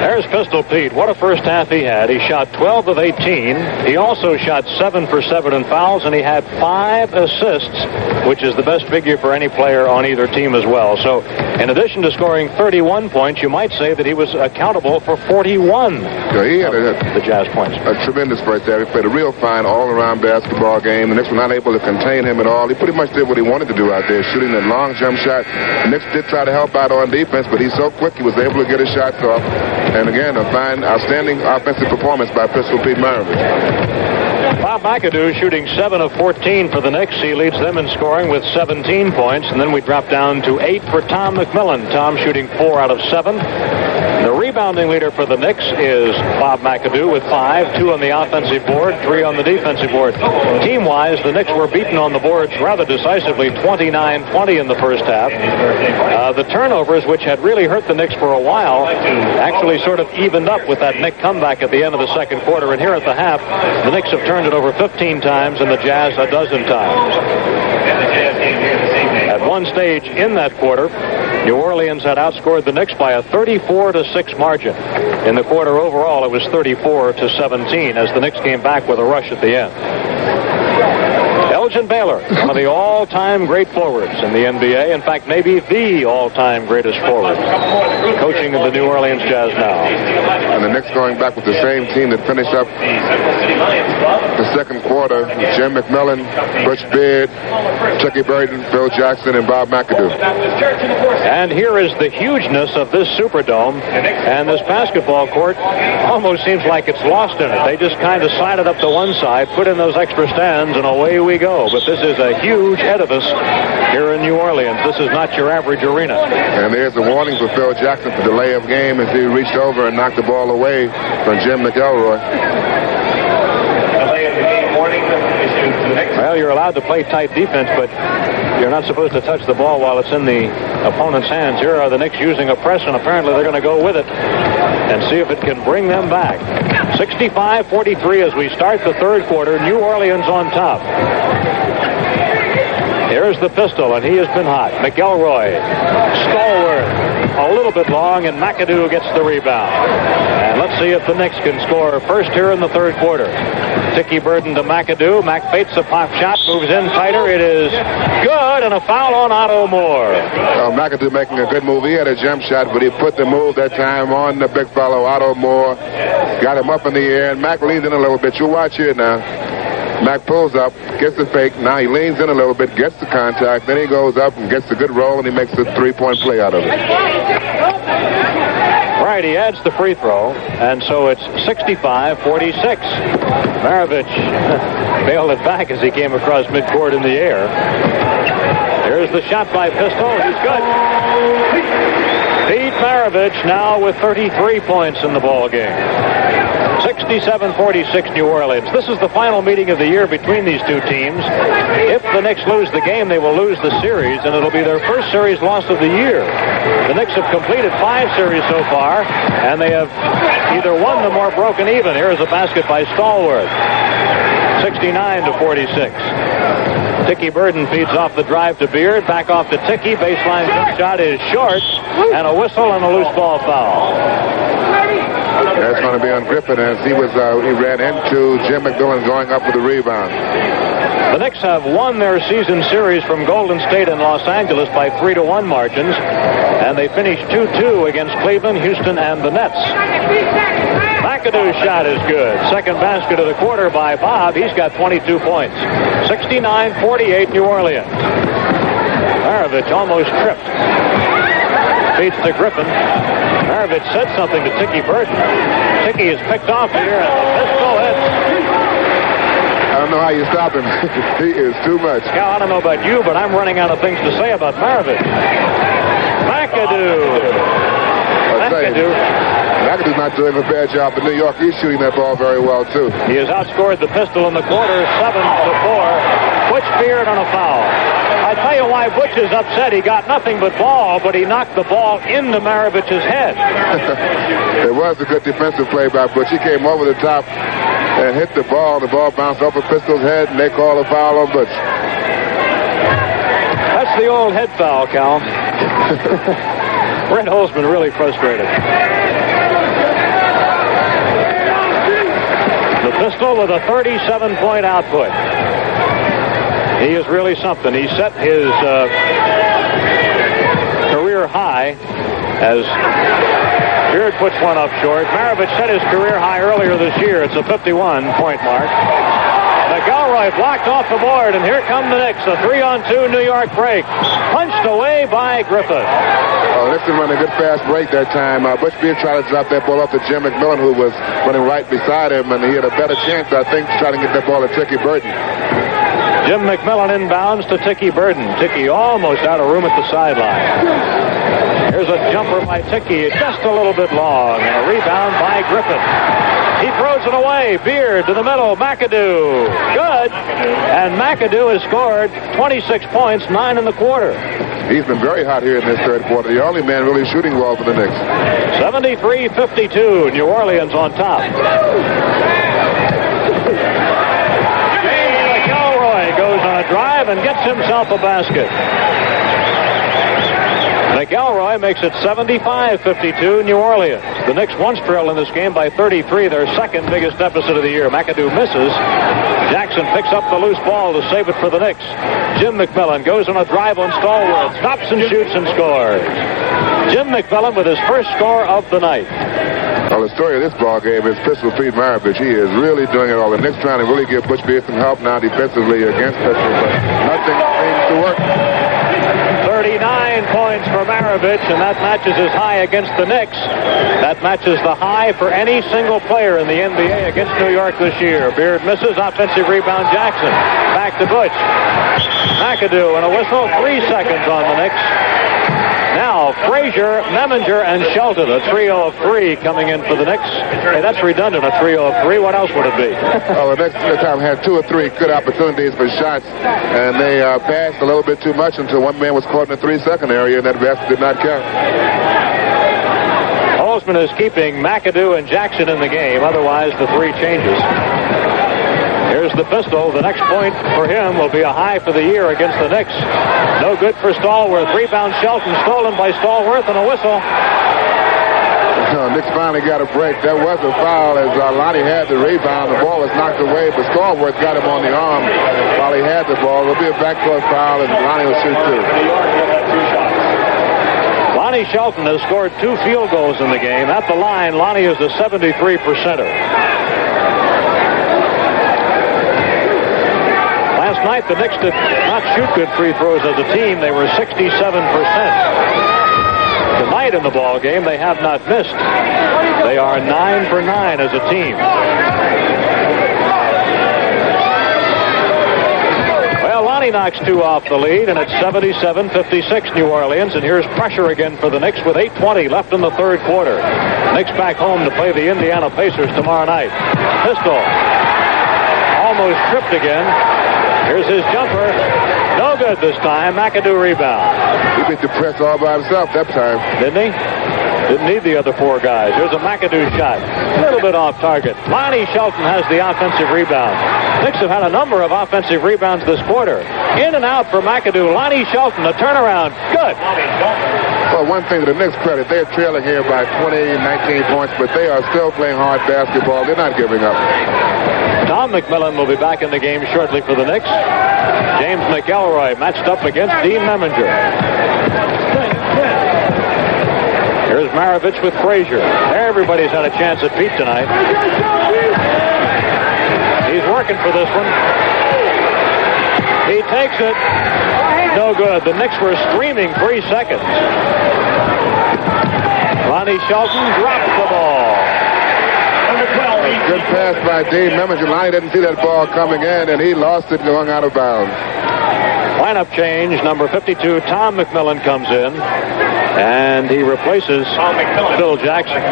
There's Pistol Pete. What a first half he had. He shot 12 of 18. He also shot 7 for 7 in fouls, and he had 5 assists, which is the best figure for any player on either team as well. So, in addition to scoring 31 points, you might say that he was accountable for 41 he had the Jazz points. A tremendous first half. He played a real fine all-around basketball game. The Knicks were not able to contain him at all. He pretty much did what he wanted to do out there, shooting that long jump shot. The Knicks did try to help out on defense, but he's so quick he was able to get his shots off. And again, a fine, outstanding offensive performance by Pistol Pete Maravich. Bob McAdoo shooting 7 of 14 for the Knicks. He leads them in scoring with 17 points. And then we drop down to 8 for Tom McMillan. Tom shooting 4 out of 7. The rebounding leader for the Knicks is Bob McAdoo with 5, 2 on the offensive board, 3 on the defensive board. Team-wise, the Knicks were beaten on the boards rather decisively, 29-20 in the first half. The turnovers, which had really hurt the Knicks for a while, actually sort of evened up with that Knick comeback at the end of the second quarter. And here at the half, the Knicks have turned it over 15 times and the Jazz a dozen times. At one stage in that quarter, New Orleans had outscored the Knicks by a 34-6 margin. In the quarter overall, it was 34-17 as the Knicks came back with a rush at the end. Elgin Baylor, one of the all-time great forwards in the NBA. In fact, maybe the all-time greatest forward, coaching the New Orleans Jazz now. And the Knicks going back with the same team that finished up the second quarter. Jim McMillan, Butch Beard, Chucky Burton, Phil Jackson, and Bob McAdoo. And here is the hugeness of this Superdome. And this basketball court almost seems like it's lost in it. They just kind of slide it up to one side, put in those extra stands, and away we go. But this is a huge edifice here in New Orleans. This is not your average arena. And there's a warning for Phil Jackson for delay of game as he reached over and knocked the ball away from Jim McElroy. Well, you're allowed to play tight defense, but you're not supposed to touch the ball while it's in the opponent's hands. Here are the Knicks using a press, and apparently they're going to go with it and see if it can bring them back. 65-43 as we start the third quarter. New Orleans on top. Here's the pistol, and he has been hot. McElroy, stalwart, a little bit long, and McAdoo gets the rebound. And let's see if the Knicks can score first here in the third quarter. Tiki Burden to McAdoo. Mac fakes a pop shot, moves in tighter. It is good, and a foul on Otto Moore. McAdoo making a good move. He had a jump shot, but he put the move that time on the big fellow, Otto Moore. Got him up in the air, and Mac leans in a little bit. You watch here now. Mac pulls up, gets the fake. Now he leans in a little bit, gets the contact. Then he goes up and gets a good roll, and he makes a three-point play out of it. Right, he adds the free throw, and so it's 65-46. Maravich bailed it back as he came across midcourt in the air. Here's the shot by Pistol. He's good. Pete Maravich now with 33 points in the ball game. 67-46 New Orleans. This is the final meeting of the year between these two teams. If the Knicks lose the game, they will lose the series, and it'll be their first series loss of the year. The Knicks have completed 5 series so far, and they have either won them or broken even. Here is a basket by Stallworth. 69-46. Tiki Burden feeds off the drive to Beard. Back off to Tiki. Baseline jump shot is short, and a whistle and a loose ball foul. That's going to be on Griffin as he ran into Jim McMillan going up with the rebound. The Knicks have won their season series from Golden State and Los Angeles by 3-1 margins, and they finished 2-2 against Cleveland, Houston, and the Nets. McAdoo's shot is good. Second basket of the quarter by Bob. He's got 22 points. 69-48 New Orleans. Maravich almost tripped. Feeds to Griffin. Maravich said something to Tiki Burton. Tiki is picked off here, and the pistol hits. I don't know how you stop him. He is too much. Cal, I don't know about you, but I'm running out of things to say about Maravich. McAdoo. McAdoo's not doing a bad job in New York. He's shooting that ball very well, too. He has outscored the Pistol in the quarter, 7-4. Butch Beard on a foul. I tell you why Butch is upset. He got nothing but ball, but he knocked the ball into Maravich's head. It was a good defensive play by Butch. He came over the top and hit the ball. The ball bounced off of Pistol's head, and they call a foul on Butch. That's the old head foul, Cal. Brent Holzman really frustrated. The Pistol with a 37-point output. He is really something. He set his career high as Beard puts one up short. Maravich set his career high earlier this year. It's a 51-point mark. McElroy blocked off the board, and here come the Knicks. A 3-on-2 New York break. Punched away by Griffith. Nixon running a good fast break that time. Butch Beard tried to drop that ball off to Jim McMillan, who was running right beside him, and he had a better chance, I think, trying to get that ball to Tiki Burton. Jim McMillan inbounds to Tiki Burden. Tiki almost out of room at the sideline. Here's a jumper by Tiki, just a little bit long, and a rebound by Griffin. He throws it away. Beard to the middle. McAdoo. Good. And McAdoo has scored 26 points, 9 in the quarter. He's been very hot here in this third quarter. The only man really shooting well for the Knicks. 73-52. New Orleans on top. Goes on a drive and gets himself a basket. McElroy makes it 75-52 New Orleans. The Knicks once trailed in this game by 33, their second biggest deficit of the year. McAdoo misses. Jackson picks up the loose ball to save it for the Knicks. Jim McMillan goes on a drive on Stallworth, stops and shoots and scores. Jim McMillan with his first score of the night. Well, the story of this ball game is Pistol Pete Maravich. He is really doing it all. The Knicks trying to really give Butch Beard some help now defensively against Pistol, but nothing seems to work. 39 points for Maravich, and that matches his high against the Knicks. That matches the high for any single player in the NBA against New York this year. Beard misses, offensive rebound Jackson. Back to Butch. McAdoo and a whistle, 3 seconds on the Knicks. Now, Frazier, Meminger, and Shelton, a trio of 3 coming in for the Knicks. Hey, that's redundant, a trio of 3. What else would it be? Oh, the Knicks this time had 2 or 3 good opportunities for shots, and they passed a little bit too much until one man was caught in the 3-second area, and that basket did not count. Holzman is keeping McAdoo and Jackson in the game. Otherwise, the 3 changes. Here's the pistol. The next point for him will be a high for the year against the Knicks. No good for Stallworth. Rebound Shelton, stolen by Stallworth, and a whistle. Knicks finally got a break. That was a foul as Lonnie had the rebound. The ball was knocked away, but Stallworth got him on the arm while he had the ball. It'll be a backcourt foul, and Lonnie will shoot 2. Lonnie Shelton has scored 2 field goals in the game. At the line, Lonnie is a 73%er. Last night, the Knicks did not shoot good free throws as a team. They were 67%. Tonight in the ball game, they have not missed. They are 9 for 9 as a team. Well, Lonnie knocks 2 off the lead, and it's 77-56 New Orleans. And here's pressure again for the Knicks with 8:20 left in the third quarter. Knicks back home to play the Indiana Pacers tomorrow night. Pistol almost tripped again. Here's his jumper. No good this time. McAdoo rebound. He beat the press all by himself that time. Didn't he? Didn't need the other 4 guys. Here's a McAdoo shot. A little bit off target. Lonnie Shelton has the offensive rebound. Knicks have had a number of offensive rebounds this quarter. In and out for McAdoo. Lonnie Shelton, a turnaround. Good. Well, one thing to the Knicks' credit, they're trailing here by 20, 19 points, but they are still playing hard basketball. They're not giving up. Tom McMillan will be back in the game shortly for the Knicks. James McElroy matched up against Dean Meminger. Here's Maravich with Frazier. Everybody's had a chance at Pete tonight. He's working for this one. He takes it. No good. The Knicks were streaming 3 seconds. Lonnie Shelton drops the ball. Good pass by Dean Meminger. Lonnie didn't see that ball coming in, and he lost it going out of bounds. Lineup change. Number 52, Tom McMillan comes in, and he replaces Phil Jackson.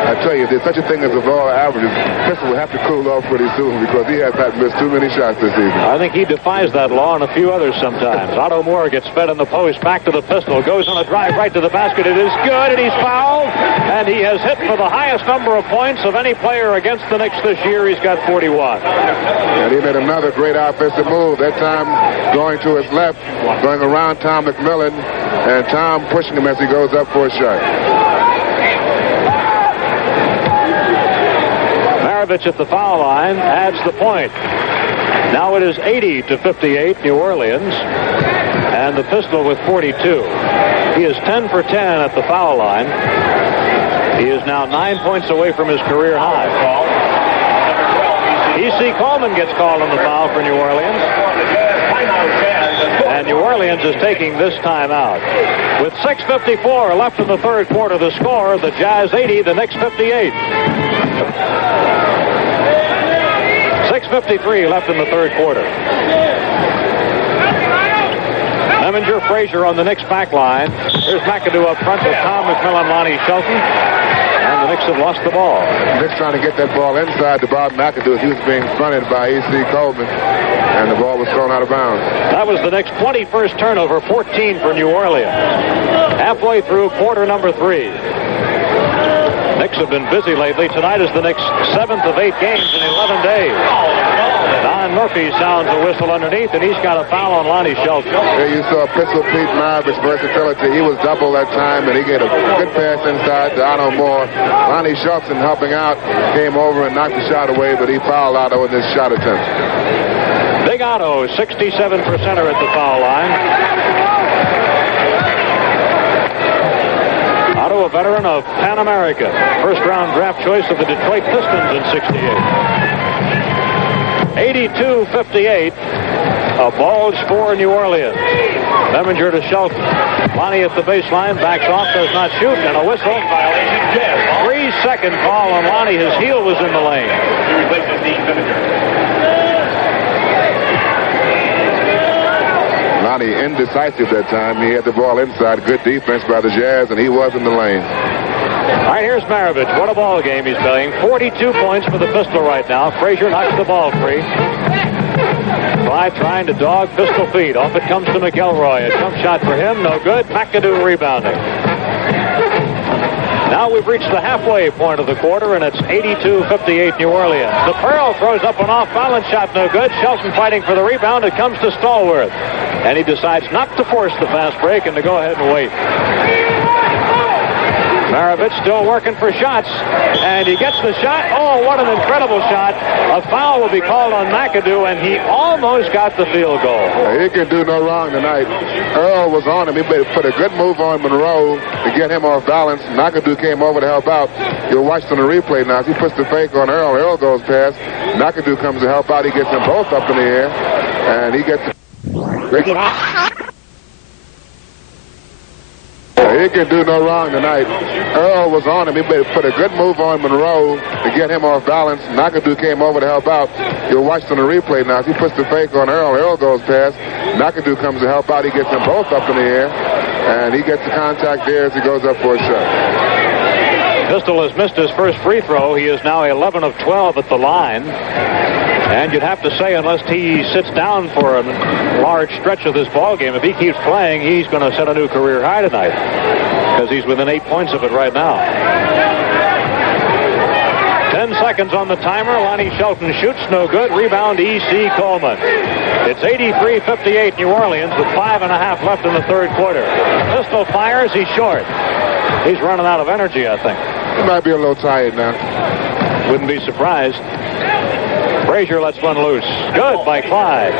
I tell you, if there's such a thing as a ball averages, Pistol will have to cool off pretty soon because he has not missed too many shots this season. I think he defies that law and a few others sometimes. Otto Moore gets fed in the post, back to the Pistol, goes on a drive right to the basket. It is good, and he's fouled, and he has hit for the highest number of points of any player against the Knicks this year. He's got 41. And he made another great offensive move, that time going to his left, going around Tom McMillan, and Tom pushing him as he goes up for a shot. Maravich at the foul line adds the point. Now it is 80-58 New Orleans, and the Pistol with 42. He is 10 for 10 at the foul line. He is now 9 points away from his career high. E.C. Coleman gets called on the foul for New Orleans. And New Orleans is taking this time out. With 6:54 left in the third quarter, the score, the Jazz 80, the Knicks 58. 6:53 left in the third quarter. Meminger, Frazier on the Knicks back line. Here's McAdoo up front with Tom McMillan, Lonnie Shelton. And the Knicks have lost the ball. Knicks trying to get that ball inside to Bob McAdoo. He was being fronted by E.C. Coleman, and the ball was thrown out of bounds. That was the Knicks' 21st turnover, 14 for New Orleans. Halfway through quarter number 3. Knicks have been busy lately. Tonight is the Knicks' 7th of 8 games in 11 days. Don Murphy sounds a whistle underneath, and he's got a foul on Lonnie Shelton. There you saw Pistol Pete Maravich versatility. He was double that time, and he get a good pass inside to Otto Moore. Lonnie Shelton helping out, came over and knocked the shot away, but he fouled Otto in this shot attempt. Big Otto, 67%er at the foul line. Otto, a veteran of Pan America. First-round draft choice of the Detroit Pistons in '68. 82-58. A ball for New Orleans. Beminger to Shelton. Lonnie at the baseline, backs off, does not shoot, and a whistle. 3-second call on Lonnie. His heel was in the lane. Lonnie indecisive that time. He had the ball inside. Good defense by the Jazz, and he was in the lane. All right, here's Maravich. What a ball game he's playing. 42 points for the Pistol right now. Frazier knocks the ball free. Clyde trying to dog Pistol feed. Off it comes to McElroy. A jump shot for him. No good. McAdoo rebounding. Now we've reached the halfway point of the quarter, and it's 82-58 New Orleans. The Pearl throws up an off-balance shot, no good. Shelton fighting for the rebound. It comes to Stallworth. And he decides not to force the fast break and to go ahead and wait. Maravich still working for shots, and he gets the shot. Oh, what an incredible shot. A foul will be called on McAdoo, and he almost got the field goal. He can do no wrong tonight. Earl was on him. He put a good move on Monroe to get him off balance. McAdoo came over to help out. You'll watch on the replay now. As he puts the fake on Earl, Earl goes past. McAdoo comes to help out. He gets them both up in the air, and he gets... He can do no wrong tonight. Earl was on him. He put a good move on Monroe to get him off balance. McAdoo came over to help out. You'll watch on the replay now. As he puts the fake on Earl, Earl goes past. McAdoo comes to help out. He gets them both up in the air, and he gets the contact there as he goes up for a shot. Pistol has missed his first free throw. He is now 11 of 12 at the line. And you'd have to say, unless he sits down for a large stretch of this ball game, if he keeps playing, he's going to set a new career high tonight, because he's within 8 points of it right now. 10 seconds on the timer. Lonnie Shelton shoots, no good. Rebound, E.C. Coleman. It's 83-58 New Orleans with 5.5 left in the third quarter. Pistol fires, he's short. He's running out of energy, I think. He might be a little tired now. Wouldn't be surprised. Frazier lets one loose. Good by Clyde.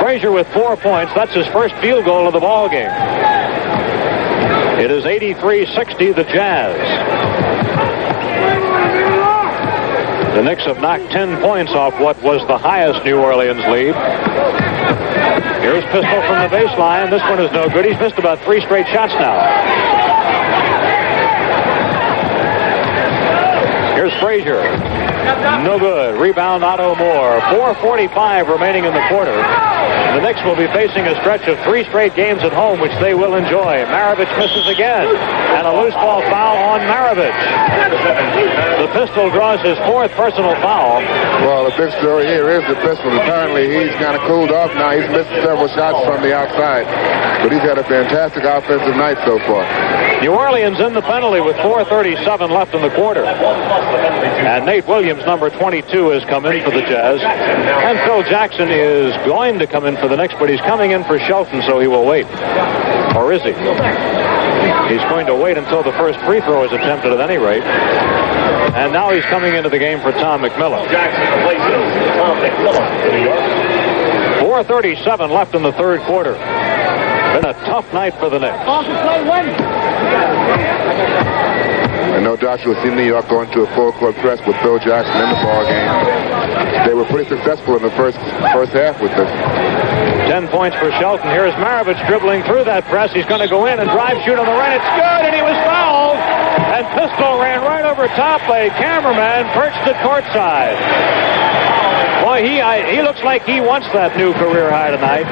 Frazier with 4 points. That's his first field goal of the ball game. It is 83-60 the Jazz. The Knicks have knocked 10 points off what was the highest New Orleans lead. Here's Pistol from the baseline. This one is no good. He's missed about 3 straight shots now. Here's Frazier. No good. Rebound, Otto Moore. 4:45 remaining in the quarter. The Knicks will be facing a stretch of 3 straight games at home, which they will enjoy. Maravich misses again. And a loose ball foul on Maravich. The Pistol draws his 4th personal foul. Well, the big story here is the Pistol. Apparently, he's kind of cooled off now. He's missed several shots from the outside. But he's had a fantastic offensive night so far. New Orleans in the penalty with 4:37 left in the quarter. And Nate Williams, number 22, has come in for the Jazz. And Phil Jackson is going to come in for the Knicks, but he's coming in for Shelton, so he will wait. Or is he? He's going to wait until the first free throw is attempted at any rate. And now he's coming into the game for Tom McMillan. 4:37 left in the third quarter. Been a tough night for the Knicks. And no doubt you'll see New York going to a full-court press with Phil Jackson in the ball game. They were pretty successful in the first half with this. 10 points for Shelton. Here's Maravich dribbling through that press. He's going to go in and drive, shoot on the right. It's good, and he was fouled. And Pistol ran right over top. A cameraman perched at courtside. Boy, he looks like he wants that new career high tonight.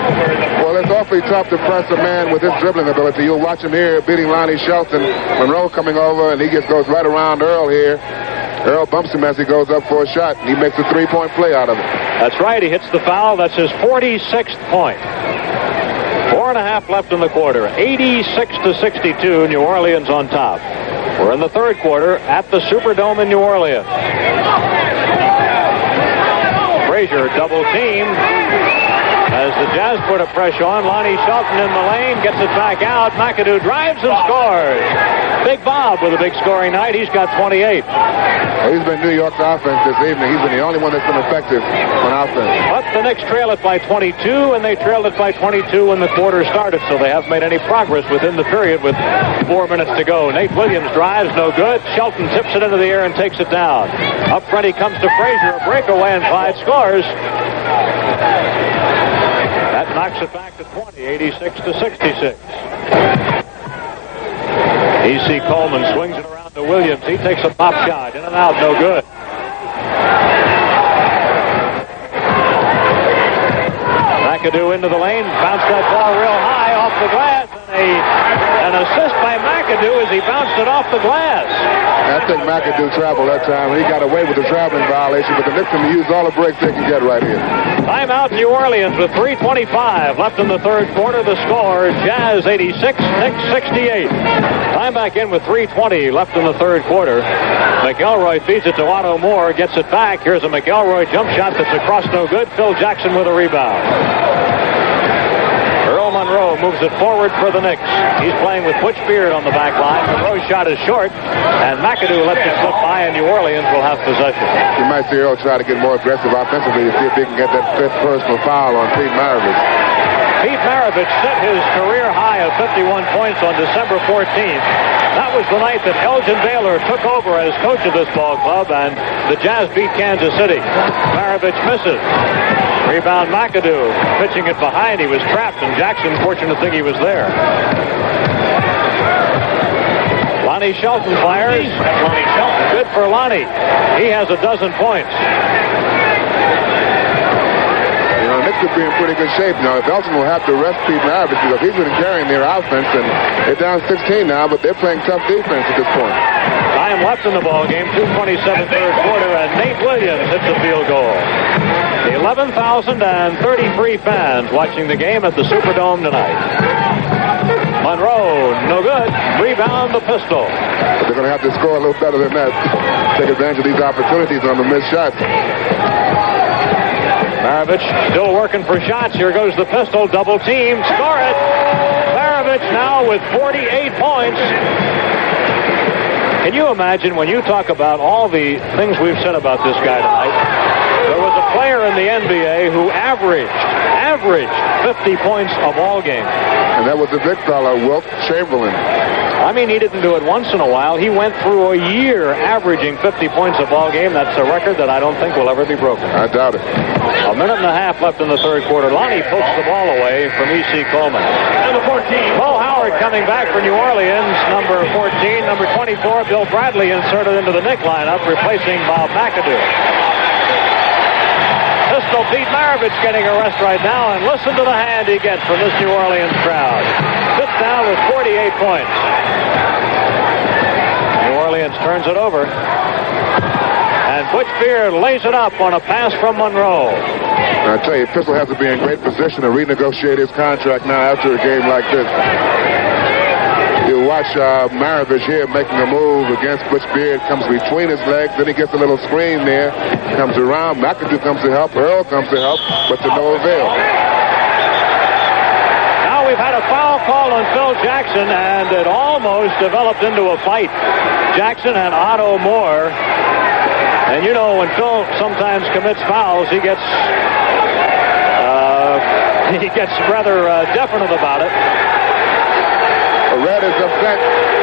Well, it's awfully tough to press a man with his dribbling ability. You'll watch him here beating Lonnie Shelton. Monroe coming over, and he just goes right around Earl here. Earl bumps him as he goes up for a shot, and he makes a 3-point play out of it. That's right. He hits the foul. That's his 46th point. 4.5 left in the quarter. 86-62, New Orleans on top. We're in the third quarter at the Superdome in New Orleans. Frazier double teamed. As the Jazz put a pressure on, Lonnie Shelton in the lane, gets it back out. McAdoo drives and scores. Big Bob with a big scoring night. He's got 28. He's been New York's offense this evening. He's been the only one that's been effective on offense. But the Knicks trail it by 22, and they trailed it by 22 when the quarter started, so they haven't made any progress within the period with 4 minutes to go. Nate Williams drives, no good. Shelton tips it into the air and takes it down. Up front he comes to Frazier, a breakaway, and Clyde scores. That knocks it back to 20, 86-66. E.C. Coleman swings it around to Williams. He takes a pop shot. In and out, no good. McAdoo into the lane. Bounced that ball real high off the glass. And an assist by McAdoo as he bounced it off the glass. I think McAdoo traveled that time. He got away with the traveling violation, but the Knicks can use all the breaks they can get right here. Timeout New Orleans with 3:25 left in the third quarter. The score, Jazz 86, Knicks 68. Time back in with 3:20 left in the third quarter. McElroy feeds it to Otto Moore, gets it back. Here's a McElroy jump shot that's across, no good. Phil Jackson with a rebound. Earl Monroe moves it forward for the Knicks. He's playing with Butch Beard on the back line. Monroe's shot is short, and McAdoo lets it slip by, and New Orleans will have possession. You might see Earl try to get more aggressive offensively to see if he can get that fifth personal foul on Pete Maravich. Pete Maravich set his career high of 51 points on December 14th. That was the night that Elgin Baylor took over as coach of this ball club, and the Jazz beat Kansas City. Maravich misses. Rebound McAdoo. Pitching it behind. He was trapped, and Jackson, fortunate thing he was there. Lonnie Shelton fires. Lonnie Shelton. Good for Lonnie. He has a dozen points. Knicks could be in pretty good shape now. Elgin will have to rest Pete Maravich because he's been carrying their offense, and they're down 16 now, but they're playing tough defense at this point. Time left in the ball game, 2:27 third quarter, and Nate Williams hits a field goal. 11,033 fans watching the game at the Superdome tonight. Monroe, no good. Rebound the Pistol. But they're going to have to score a little better than that. Take advantage of these opportunities on the missed shots. Maravich still working for shots. Here goes the Pistol. Double team. Score it. Maravich now with 48 points. Can you imagine when you talk about all the things we've said about this guy tonight? There was a player in the NBA who averaged 50 points a ball game. And that was a big fellow, Wilt Chamberlain. I mean, he didn't do it once in a while. He went through a year averaging 50 points a ball game. That's a record that I don't think will ever be broken. I doubt it. A minute and a half left in the third quarter. Lonnie pokes the ball away from E.C. Coleman. Number 14. Bo Howard coming back for New Orleans. Number 14. Number 24, Bill Bradley inserted into the Knick lineup, replacing Bob McAdoo. Pistol Pete Maravich getting a rest right now, and listen to the hand he gets from this New Orleans crowd. Sits down with 48 points. New Orleans turns it over. And Butch Beard lays it up on a pass from Monroe. I tell you, Pistol has to be in great position to renegotiate his contract now after a game like this. You watch Maravich here making a move against Butch Beard. Comes between his legs. Then he gets a little screen there. Comes around. McAdoo comes to help. Earl comes to help. But to no avail. Now we've had a foul call on Phil Jackson, and it almost developed into a fight. Jackson and Otto Moore. And you know, when Phil sometimes commits fouls, he gets rather definite about it. Red is upset.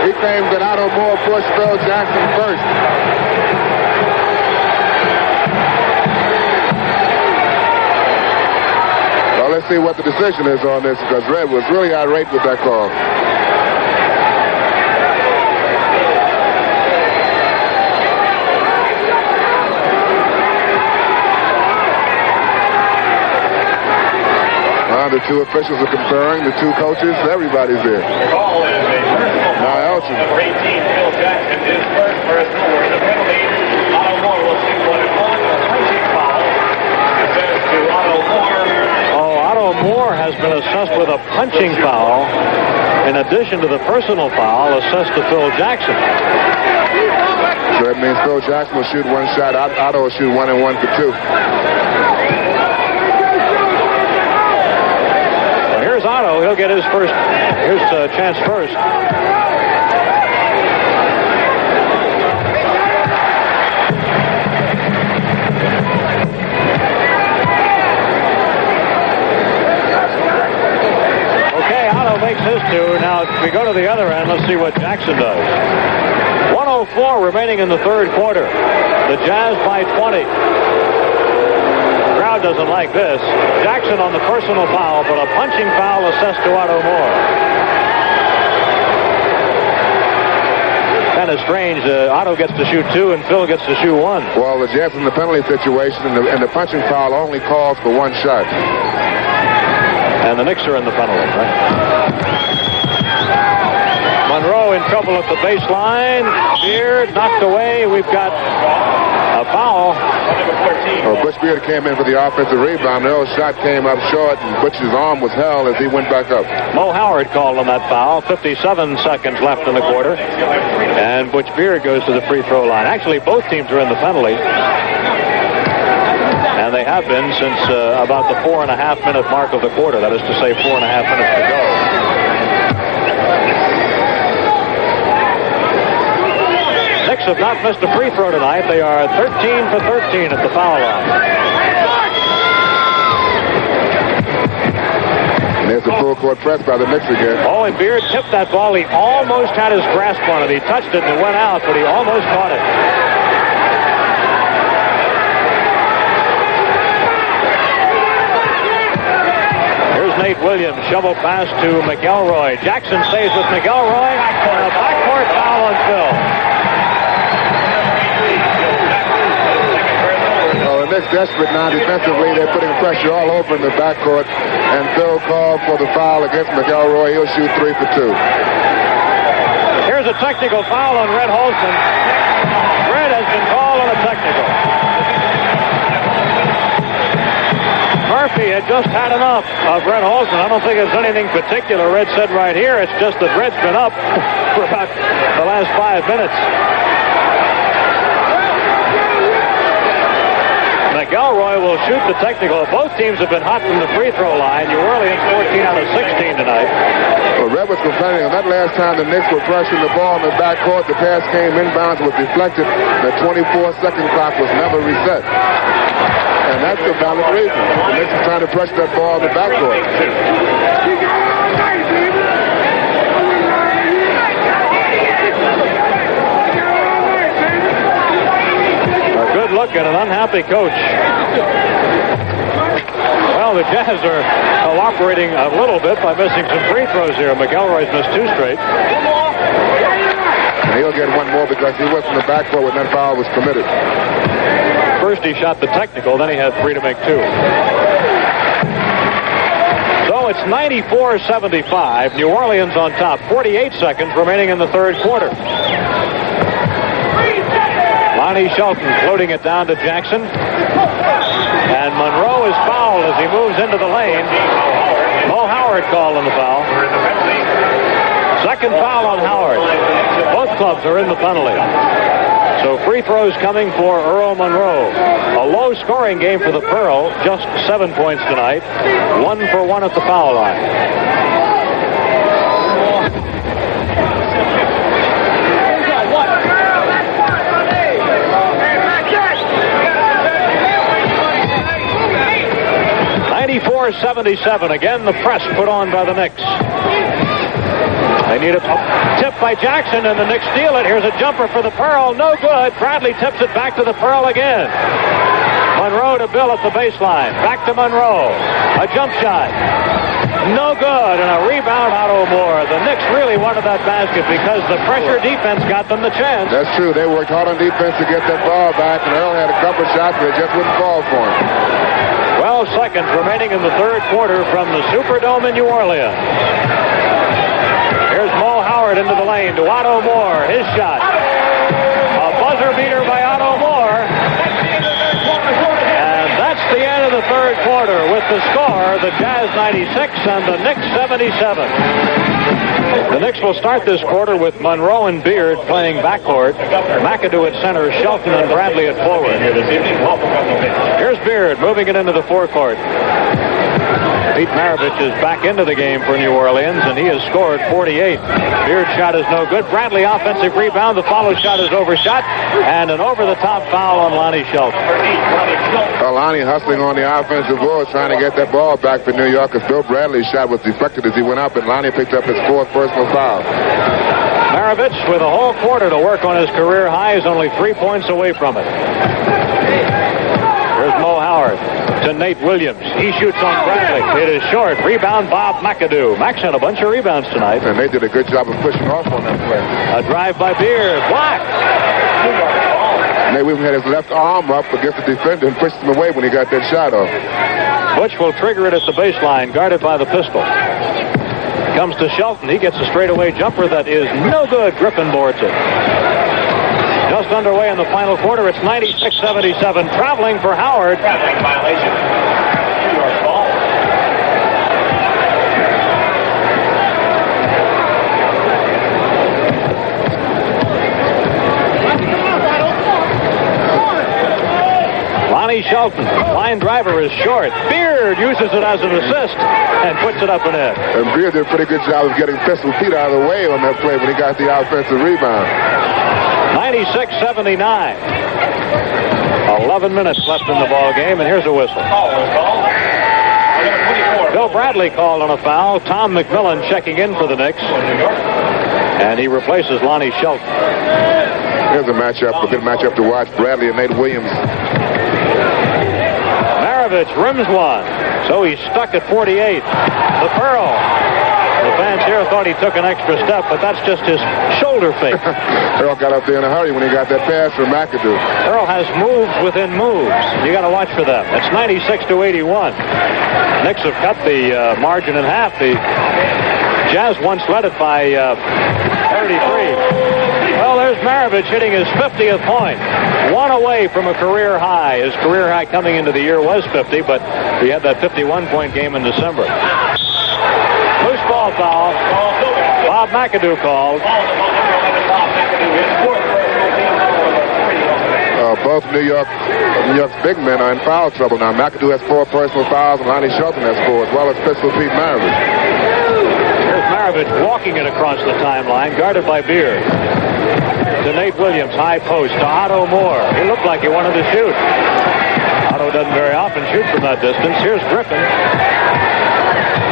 He claims that Otto Moore pushed Phil Jackson first. Well, let's see what the decision is on this, because Red was really irate with that call. The two officials are conferring, the two coaches, everybody's there. Now Elgin. Number 18, Phil Jackson, is first personal. The penalty, Otto Moore will see what it was. A punching foul. It says to Otto Moore. Oh, Otto Moore has been assessed with a punching foul in addition to the personal foul assessed to Phil Jackson. So that means Phil Jackson will shoot one shot. Otto will shoot 1 and 1 for 2. get his chance first. Makes his two. Now, if we go to the other end, let's see what Jackson does. 1:04 remaining in the third quarter. The Jazz by 20. Crowd doesn't like this. Jackson on the personal foul, but a punching foul assessed to Otto Moore. Kind of strange. Otto gets to shoot 2 and Phil gets to shoot 1. Well, the Jazz in the penalty situation, and the punching foul only calls for 1 shot. And the Knicks are in the penalty, right? Monroe in trouble at the baseline. Beard knocked away. We've got a foul. Well, Butch Beard came in for the offensive rebound. Earl's shot came up short, and Butch's arm was held as he went back up. Mo Howard called on that foul. 57 seconds left in the quarter. And Butch Beard goes to the free throw line. Actually, both teams are in the penalty. And they have been since about the 4.5-minute mark of the quarter. That is to say, 4.5 minutes to go. Knicks have not missed a free throw tonight. They are 13 for 13 at the foul line. And there's a full court press by the Knicks again. Oh, and Beard tipped that ball. He almost had his grasp on it. He touched it and it went out, but he almost caught it. Nate Williams, shovel pass to McElroy. Jackson stays with McElroy. And a backcourt foul on Phil. Well, the Knicks desperate now defensively. They're putting pressure all over in the backcourt. And Phil called for the foul against McElroy. He'll shoot 3 for 2. Here's a technical foul on Red Holzman. Red has been called on a technical. Murphy had just had enough of Red Holzman. I don't think it's anything particular Red said right here. It's just that Red's been up for about the last 5 minutes. McElroy will shoot the technical. Both teams have been hot from the free throw line. New Orleans 14 out of 16 tonight. Well, Red was complaining on that last time the Knicks were pressuring the ball in the backcourt. The pass came inbounds, was deflected. The 24-second clock was never reset. And that's a valid reason. The Knicks are trying to pressure that ball in the backcourt. A good look at an unhappy coach. Well, the Jazz are cooperating a little bit by missing some free throws here. McElroy's missed 2 straight. And he'll get 1 more because he was in the backcourt when that foul was committed. First he shot the technical, then he had 3 to make 2. So it's 94-75. New Orleans on top. 48 seconds remaining in the third quarter. Lonnie Shelton floating it down to Jackson. And Monroe is fouled as he moves into the lane. Mo Howard called on the foul. Second foul on Howard. Both clubs are in the penalty. So free throws coming for Earl Monroe. A low-scoring game for the Pearl. Just 7 points tonight. 1 for 1 at the foul line. .77. Again, the press put on by the Knicks. They need a tip by Jackson, and the Knicks steal it. Here's a jumper for the Pearl. No good. Bradley tips it back to the Pearl again. Monroe to Bill at the baseline. Back to Monroe. A jump shot. No good. And a rebound, Otto Moore. The Knicks really wanted that basket because the pressure defense got them the chance. That's true. They worked hard on defense to get that ball back, and Earl had a couple shots, but it just wouldn't fall for him. 12 seconds remaining in the third quarter from the Superdome in New Orleans. Here's Mo Howard into the lane to Otto Moore. His shot. A buzzer beater by Otto Moore. And that's the end of the third quarter with the score, the Jazz 96 and the Knicks 77. The Knicks will start this quarter with Monroe and Beard playing backcourt. McAdoo at center, Shelton and Bradley at forward. Here's Beard moving it into the forecourt. Pete Maravich is back into the game for New Orleans, and he has scored 48. Beard's shot is no good. Bradley offensive rebound. The follow shot is overshot, and an over-the-top foul on Lonnie Shelton. Lonnie hustling on the offensive board, trying to get that ball back for New York, because Bill Bradley's shot was deflected as he went up, and Lonnie picked up his 4th personal foul. Maravich with a whole quarter to work on his career high is only 3 points away from it. Here's Mo Howard to Nate Williams. He shoots on Bradley. It is short. Rebound, Bob McAdoo. Max had a bunch of rebounds tonight. And they did a good job of pushing off on that play. A drive by Beard. Blocked. Nate Williams had his left arm up against the defender and pushed him away when he got that shot off. Butch will trigger it at the baseline, guarded by the pistol. Comes to Shelton. He gets a straightaway jumper that is no good. Griffin boards it. Just underway in the final quarter. It's 96-77. Traveling for Howard. Traveling violation. New York ball. Lonnie Shelton. Line driver is short. Beard uses it as an assist and puts it up and in. And Beard did a pretty good job of getting Pistol Pete out of the way on that play when he got the offensive rebound. 96-79. 11 minutes left in the ball game, and here's a whistle. Bill Bradley called on a foul. Tom McMillan checking in for the Knicks. And he replaces Lonnie Shelton. Here's a matchup, a good matchup to watch. Bradley and Nate Williams. Maravich rims one. So he's stuck at 48. The Pearl. The fans here thought he took an extra step, but that's just his shoulder fake. Earl got up there in a hurry when he got that pass from McAdoo. Earl has moves within moves. You got to watch for them. It's 96-81. Knicks have cut the margin in half. The Jazz once led it by 33. Well, there's Maravich hitting his 50th point. One away from a career high. His career high coming into the year was 50, but he had that 51-point game in December. Loose ball foul. Bob McAdoo called. Both New York's big men are in foul trouble now. McAdoo has 4 personal fouls, and Lonnie Shelton has 4, as well as Pistol Pete Maravich. Here's Maravich walking it across the timeline, guarded by Beard. To Nate Williams, high post, to Otto Moore. He looked like he wanted to shoot. Otto doesn't very often shoot from that distance. Here's Griffin.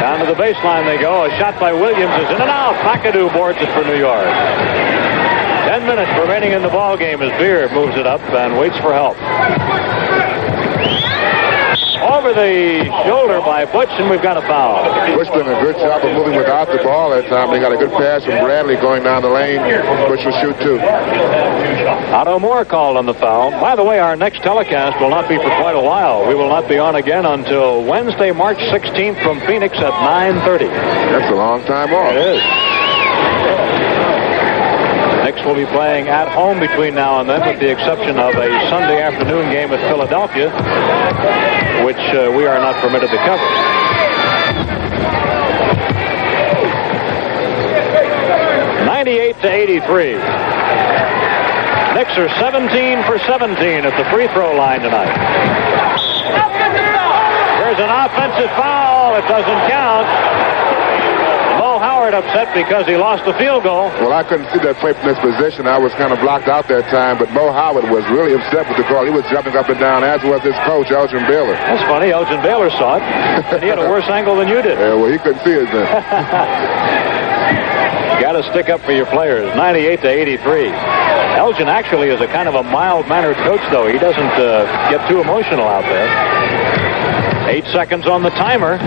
Down to the baseline they go. A shot by Williams is in and out. McAdoo boards it for New York. 10 minutes remaining in the ball game as Beard moves it up and waits for help. Over the shoulder by Butch, and we've got a foul. Butch doing a good job of moving without the ball that time. They got a good pass from Bradley going down the lane. Butch will shoot too. Otto Moore called on the foul. By the way, our next telecast will not be for quite a while. We will not be on again until Wednesday, March 16th from Phoenix at 9:30. That's a long time off. It is. Knicks will be playing at home between now and then, with the exception of a Sunday afternoon game at Philadelphia, which we are not permitted to cover. (98-83). Knicks are 17 for 17 at the free throw line tonight. There's an offensive foul. It doesn't count. Mo Howard upset because he lost the field goal. Well, I couldn't see that play from this position. I was kind of blocked out that time, but Mo Howard was really upset with the call. He was jumping up and down, as was his coach, Elgin Baylor. That's funny. Elgin Baylor saw it, and he had a worse angle than you did. Yeah, well, he couldn't see it then. Got to stick up for your players. 98-83. Elgin actually is a kind of a mild-mannered coach, though. He doesn't get too emotional out there. 8 seconds on the timer.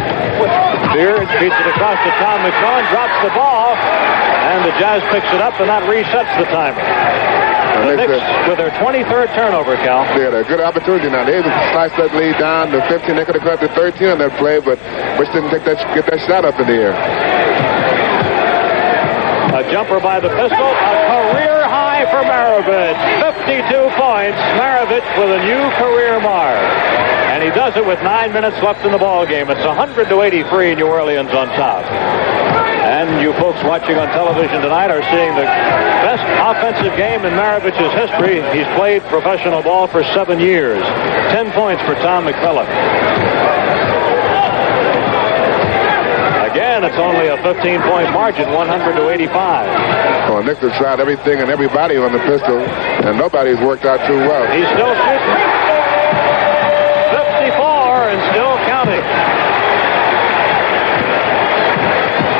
Beard feeds it across to Tom McMillan, drops the ball, and the Jazz picks it up, and that resets the timer. The Knicks with their 23rd turnover, Cal. They had a good opportunity now. They able to slice that lead down to 15. They could have got to 13 on that play, but Bush didn't get that shot up in the air. A jumper by the pistol, a career high for Maravich. 52 points. Maravich with a new career mark. And he does it with 9 minutes left in the ball game. It's 100-83, New Orleans on top. And you folks watching on television tonight are seeing the best offensive game in Maravich's history. He's played professional ball for 7 years. 10 points for Tom McMillan. it's only a 15-point margin, 100-85. Well, Knicks have tried everything and everybody on the pistol, and nobody's worked out too well. He's still shooting. 54 and still counting.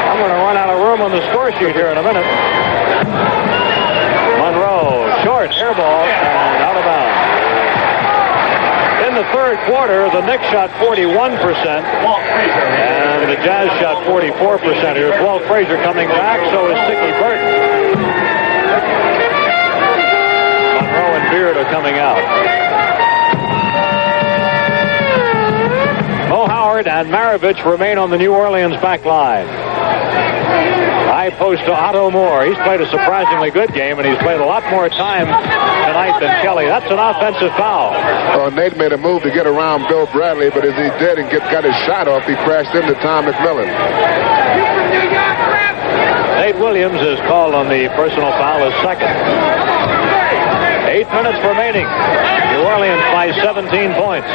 I'm going to run out of room on the score sheet here in a minute. Monroe, short, air ball, and out of bounds. In the third quarter, the Knicks shot 41%, and the Jazz shot 44%. Here's Walt Frazier coming back, so is Sticky Burton. Monroe and Beard are coming out. Mo Howard and Maravich remain on the New Orleans back line. High post to Otto Moore. He's played a surprisingly good game, and he's played a lot more time tonight than Kelly. That's an offensive foul. Well, Nate made a move to get around Bill Bradley, but as he did and got his shot off, he crashed into Tom McMillan. Nate Williams is called on the personal foul as second. 8 minutes remaining. New Orleans by 17 points.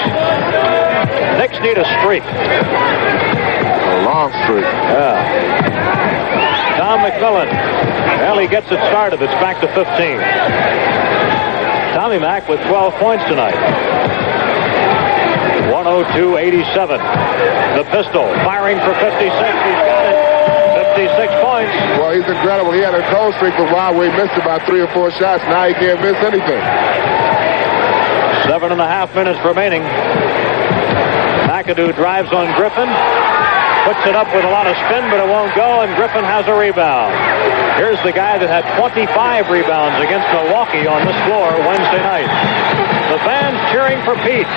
Knicks need a streak. A long streak. Yeah. Tom McMillan. Well, he gets it started. It's back to 15. Tommy Mack with 12 points tonight. 102-87. The pistol firing for 56. He's got it. 56 points. Well, he's incredible. He had a cold streak for a while where he missed about 3 or 4 shots. Now he can't miss anything. 7.5 minutes remaining. McAdoo drives on Griffin. Puts it up with a lot of spin, but it won't go, and Griffin has a rebound. Here's the guy that had 25 rebounds against Milwaukee on this floor Wednesday night. The fans cheering for Pete.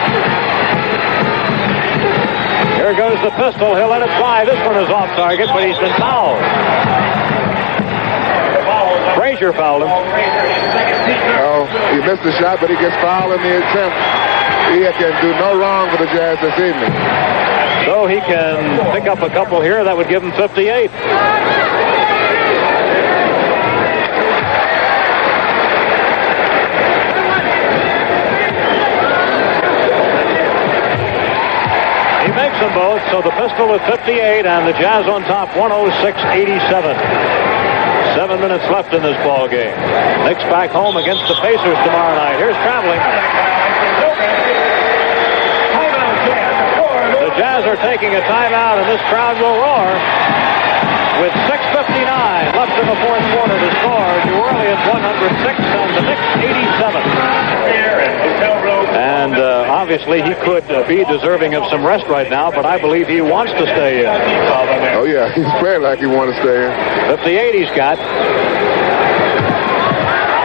Here goes the pistol. He'll let it fly. This one is off target, but he's been fouled. Frazier fouled him. Oh, he missed the shot, but he gets fouled in the attempt. He can do no wrong for the Jazz this evening. So he can pick up a couple here. That would give him 58. He makes them both, so the pistol with 58 and the Jazz on top 106-87. 7 minutes left in this ball game. Knicks back home against the Pacers tomorrow night. Here's traveling. The Jazz are taking a timeout, and this crowd will roar. With 6:59 left in the fourth quarter to score, New Orleans 106 and the Knicks 87. And obviously he could be deserving of some rest right now, but I believe he wants to stay in. Oh, yeah, he's playing like he wants to stay in. 58 he's got.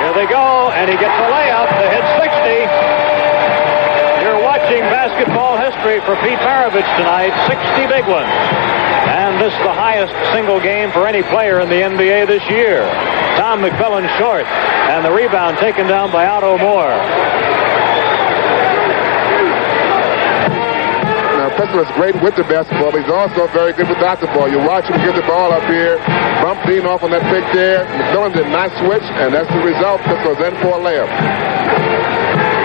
Here they go, and he gets a layup to hit 60. You're watching basketball history for Pete Maravich tonight. 60 big ones. And this is the highest single game for any player in the NBA this year. Tom McMillan short, and the rebound taken down by Otto Moore. Now, Pistol is great with the basketball, but he's also very good without the ball. You watch him get the ball up here, bump Dean off on that pick there. McMillan did not switch, and that's the result. Pistol's in for a layup.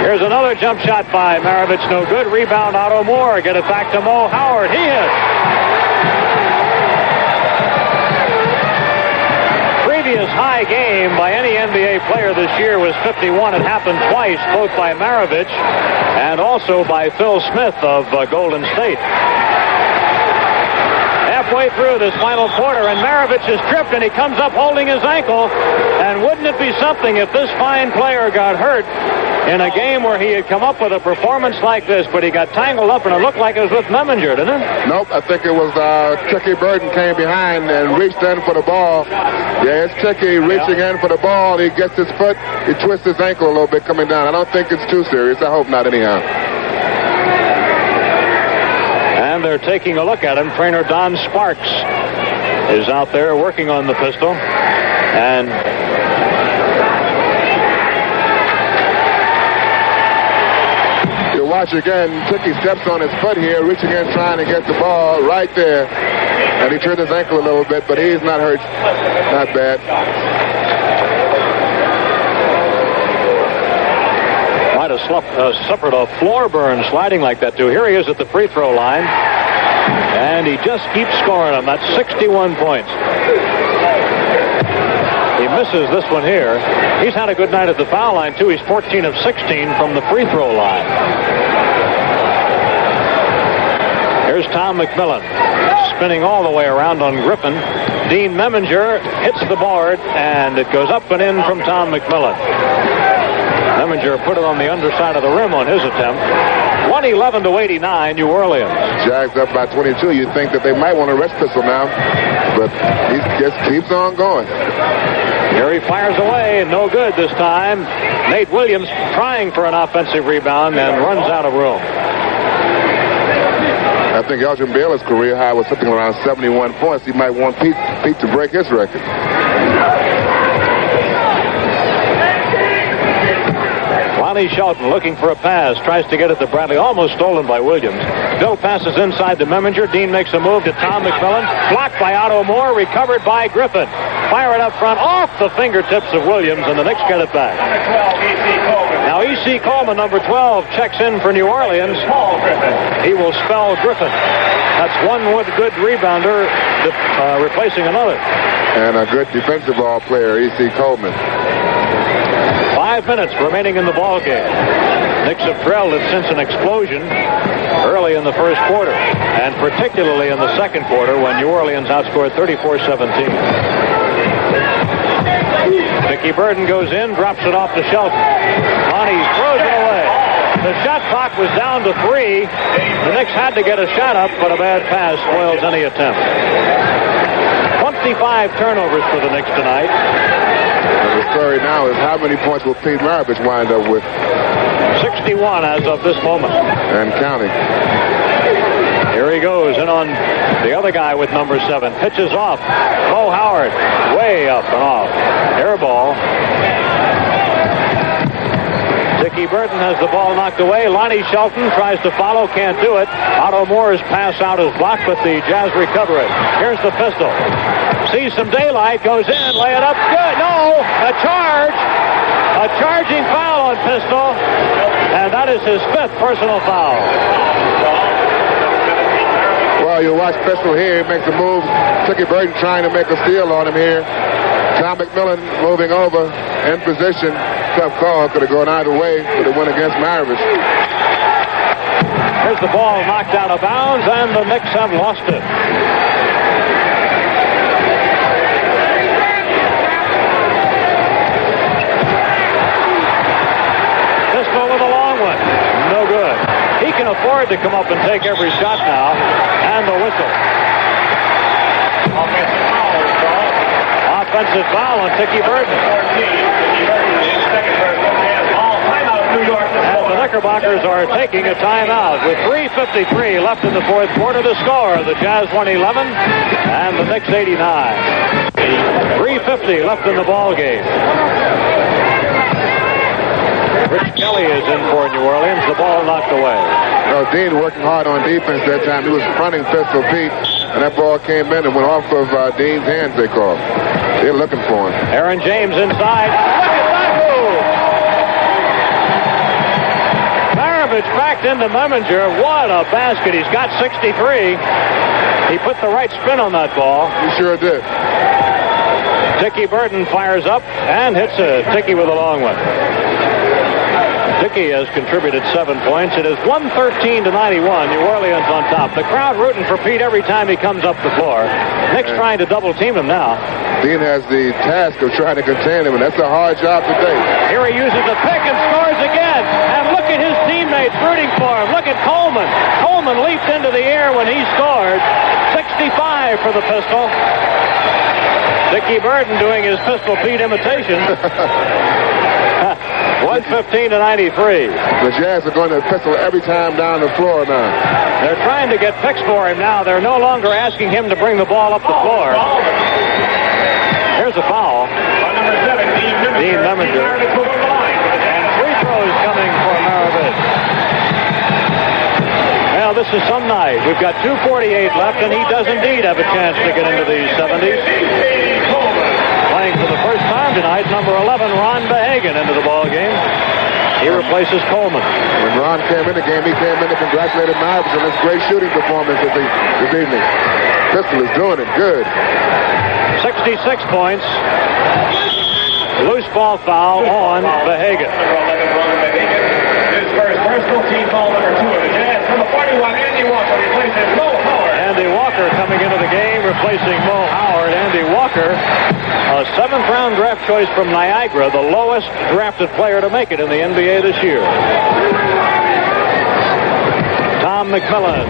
Here's another jump shot by Maravich. No good. Rebound, Otto Moore. Get it back to Mo Howard. He hits. Previous high game by any NBA player this year was 51. It happened twice, both by Maravich and also by Phil Smith of Golden State. Halfway through this final quarter, and Maravich is tripped, and he comes up holding his ankle. And wouldn't it be something if this fine player got hurt in a game where he had come up with a performance like this, but he got tangled up, and it looked like it was with Memminger, didn't it? Nope, I think it was Tricky Burton came behind and reached in for the ball. Yeah, it's Tricky reaching in for the ball. He gets his foot, he twists his ankle a little bit coming down. I don't think it's too serious. I hope not anyhow. And they're taking a look at him. Trainer Don Sparks is out there working on the pistol. And you watch again, Tricky steps on his foot here, reaching in, trying to get the ball right there. And he turned his ankle a little bit, but he's not hurt. Not bad. might have suffered a floor burn sliding like that, too. Here he is at the free throw line. And he just keeps scoring them. That's 61 points. He misses this one here. He's had a good night at the foul line, too. He's 14 of 16 from the free throw line. Here's Tom McMillan spinning all the way around on Griffin. Dean Meminger hits the board, and it goes up and in from Tom McMillan. Meminger put it on the underside of the rim on his attempt. 111-89, New Orleans. Jags up by 22. You'd think that they might want to rest Pistol now, but he just keeps on going. Here he fires away, and no good this time. Nate Williams trying for an offensive rebound and runs out of room. I think Elgin Baylor's career high was something around 71 points. He might want Pete to break his record. Lonnie Shelton looking for a pass, tries to get it to Bradley, almost stolen by Williams. Bill passes inside to Meminger. Dean makes a move to Tom McMillan. Blocked by Otto Moore, recovered by Griffin. Fire it up front, off the fingertips of Williams, and the Knicks get it back. Now E.C. Coleman, number 12, checks in for New Orleans. He will spell Griffin. That's one good rebounder replacing another. And a good defensive ball player, E.C. Coleman. 5 minutes remaining in the ball game. Knicks have trailed it since an explosion early in the first quarter, and particularly in the second quarter when New Orleans outscored 34-17. Mickey Burden goes in, drops it off to Shelton. Lonnie throws it away. The shot clock was down to 3. The Knicks had to get a shot up, but a bad pass spoils any attempt. 25 turnovers for the Knicks tonight. And the story now is how many points will Pete Maravich wind up with? 61 as of this moment. And counting. Here he goes in on the other guy with number 7. Pitches off. Mo Howard way up and off. Air ball. Dickie Burton has the ball knocked away. Lonnie Shelton tries to follow, can't do it. Otto Moore's pass out is blocked, but the Jazz recover it. Here's the pistol. Sees some daylight, goes in, lay it up. Good. No, a charge. A charging foul on Pistol, and that is his 5th personal foul. Well, you watch Pistol here. He makes a move. Dickie Burton trying to make a steal on him here. Tom McMillan moving over in position. Tough call. Could have gone either way, but it went against Maravich. Here's the ball knocked out of bounds, and the Knicks have lost it. Pistol with a long one. No good. He can afford to come up and take every shot now, and the whistle. Offensive foul on Dickie Burton. And the Knickerbockers are taking a timeout with 3:53 left in the fourth quarter to score. The Jazz 111 and the Knicks 89. 3:50 left in the ball game. Rich Kelly is in for New Orleans. The ball knocked away. Dean working hard on defense that time. He was fronting Pistol Pete, and that ball came in and went off of Dean's hands, they called. They're looking for him. Aaron James inside. Look at that move! Maravich backed into Meminger. What a basket. He's got 63. He put the right spin on that ball. He sure did. Dickie Burton fires up and hits it. Dickie with a long one. Dickie has contributed 7 points. It is 113-91. New Orleans on top. The crowd rooting for Pete every time he comes up the floor. Knicks trying to double team him now. Dean has the task of trying to contain him, and that's a hard job to do. Here he uses a pick and scores again. And look at his teammates rooting for him. Look at Coleman. Coleman leaped into the air when he scored. 65 for the Pistol. Dickie Burton doing his Pistol Pete imitation. 115-93. The Jazz are going to Pistol every time down the floor now. They're trying to get picks for him now. They're no longer asking him to bring the ball up the floor. Here's a foul. Dean Meminger. And free throws coming for Maravich. Well, this is some night. We've got 2:48 left, and he does indeed have a chance to get into the 70s. Playing for the first time tonight, number 11, Ron Behagen, into the ball game. He replaces Coleman. When Ron came in the game, he came in and congratulated Mavericks on this great shooting performance this evening. Pistol is doing it good. 66 points. Loose ball foul on Behagan. His first personal team foul number 2 of the Jazz. Number 41, Andy Walker replaces Mo Howard. Andy Walker coming into the game, replacing Mo Howard. Andy Walker, a 7th-round draft choice from Niagara, the lowest drafted player to make it in the NBA this year. Tom McMillan,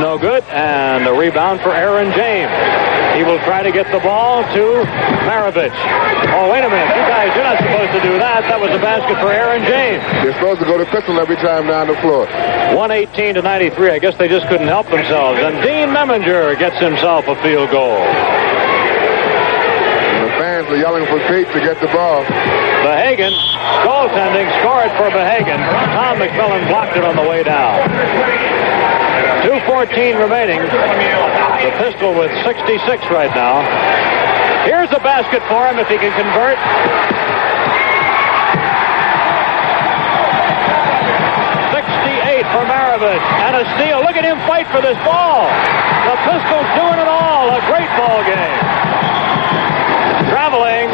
no good, and the rebound for Aaron James. He will try to get the ball to Maravich. Oh, wait a minute. You guys, you're not supposed to do that. That was a basket for Aaron James. They're supposed to go to pistol every time down the floor. 118-93. I guess they just couldn't help themselves. And Dean Meminger gets himself a field goal. And the fans are yelling for Pete to get the ball. Behagan, goaltending, scored for Behagan. Tom McMillan blocked it on the way down. 2:14 remaining. The Pistol with 66 right now. Here's a basket for him if he can convert. 68 for Maravich. And a steal. Look at him fight for this ball. The Pistol's doing it all. A great ball game. Traveling.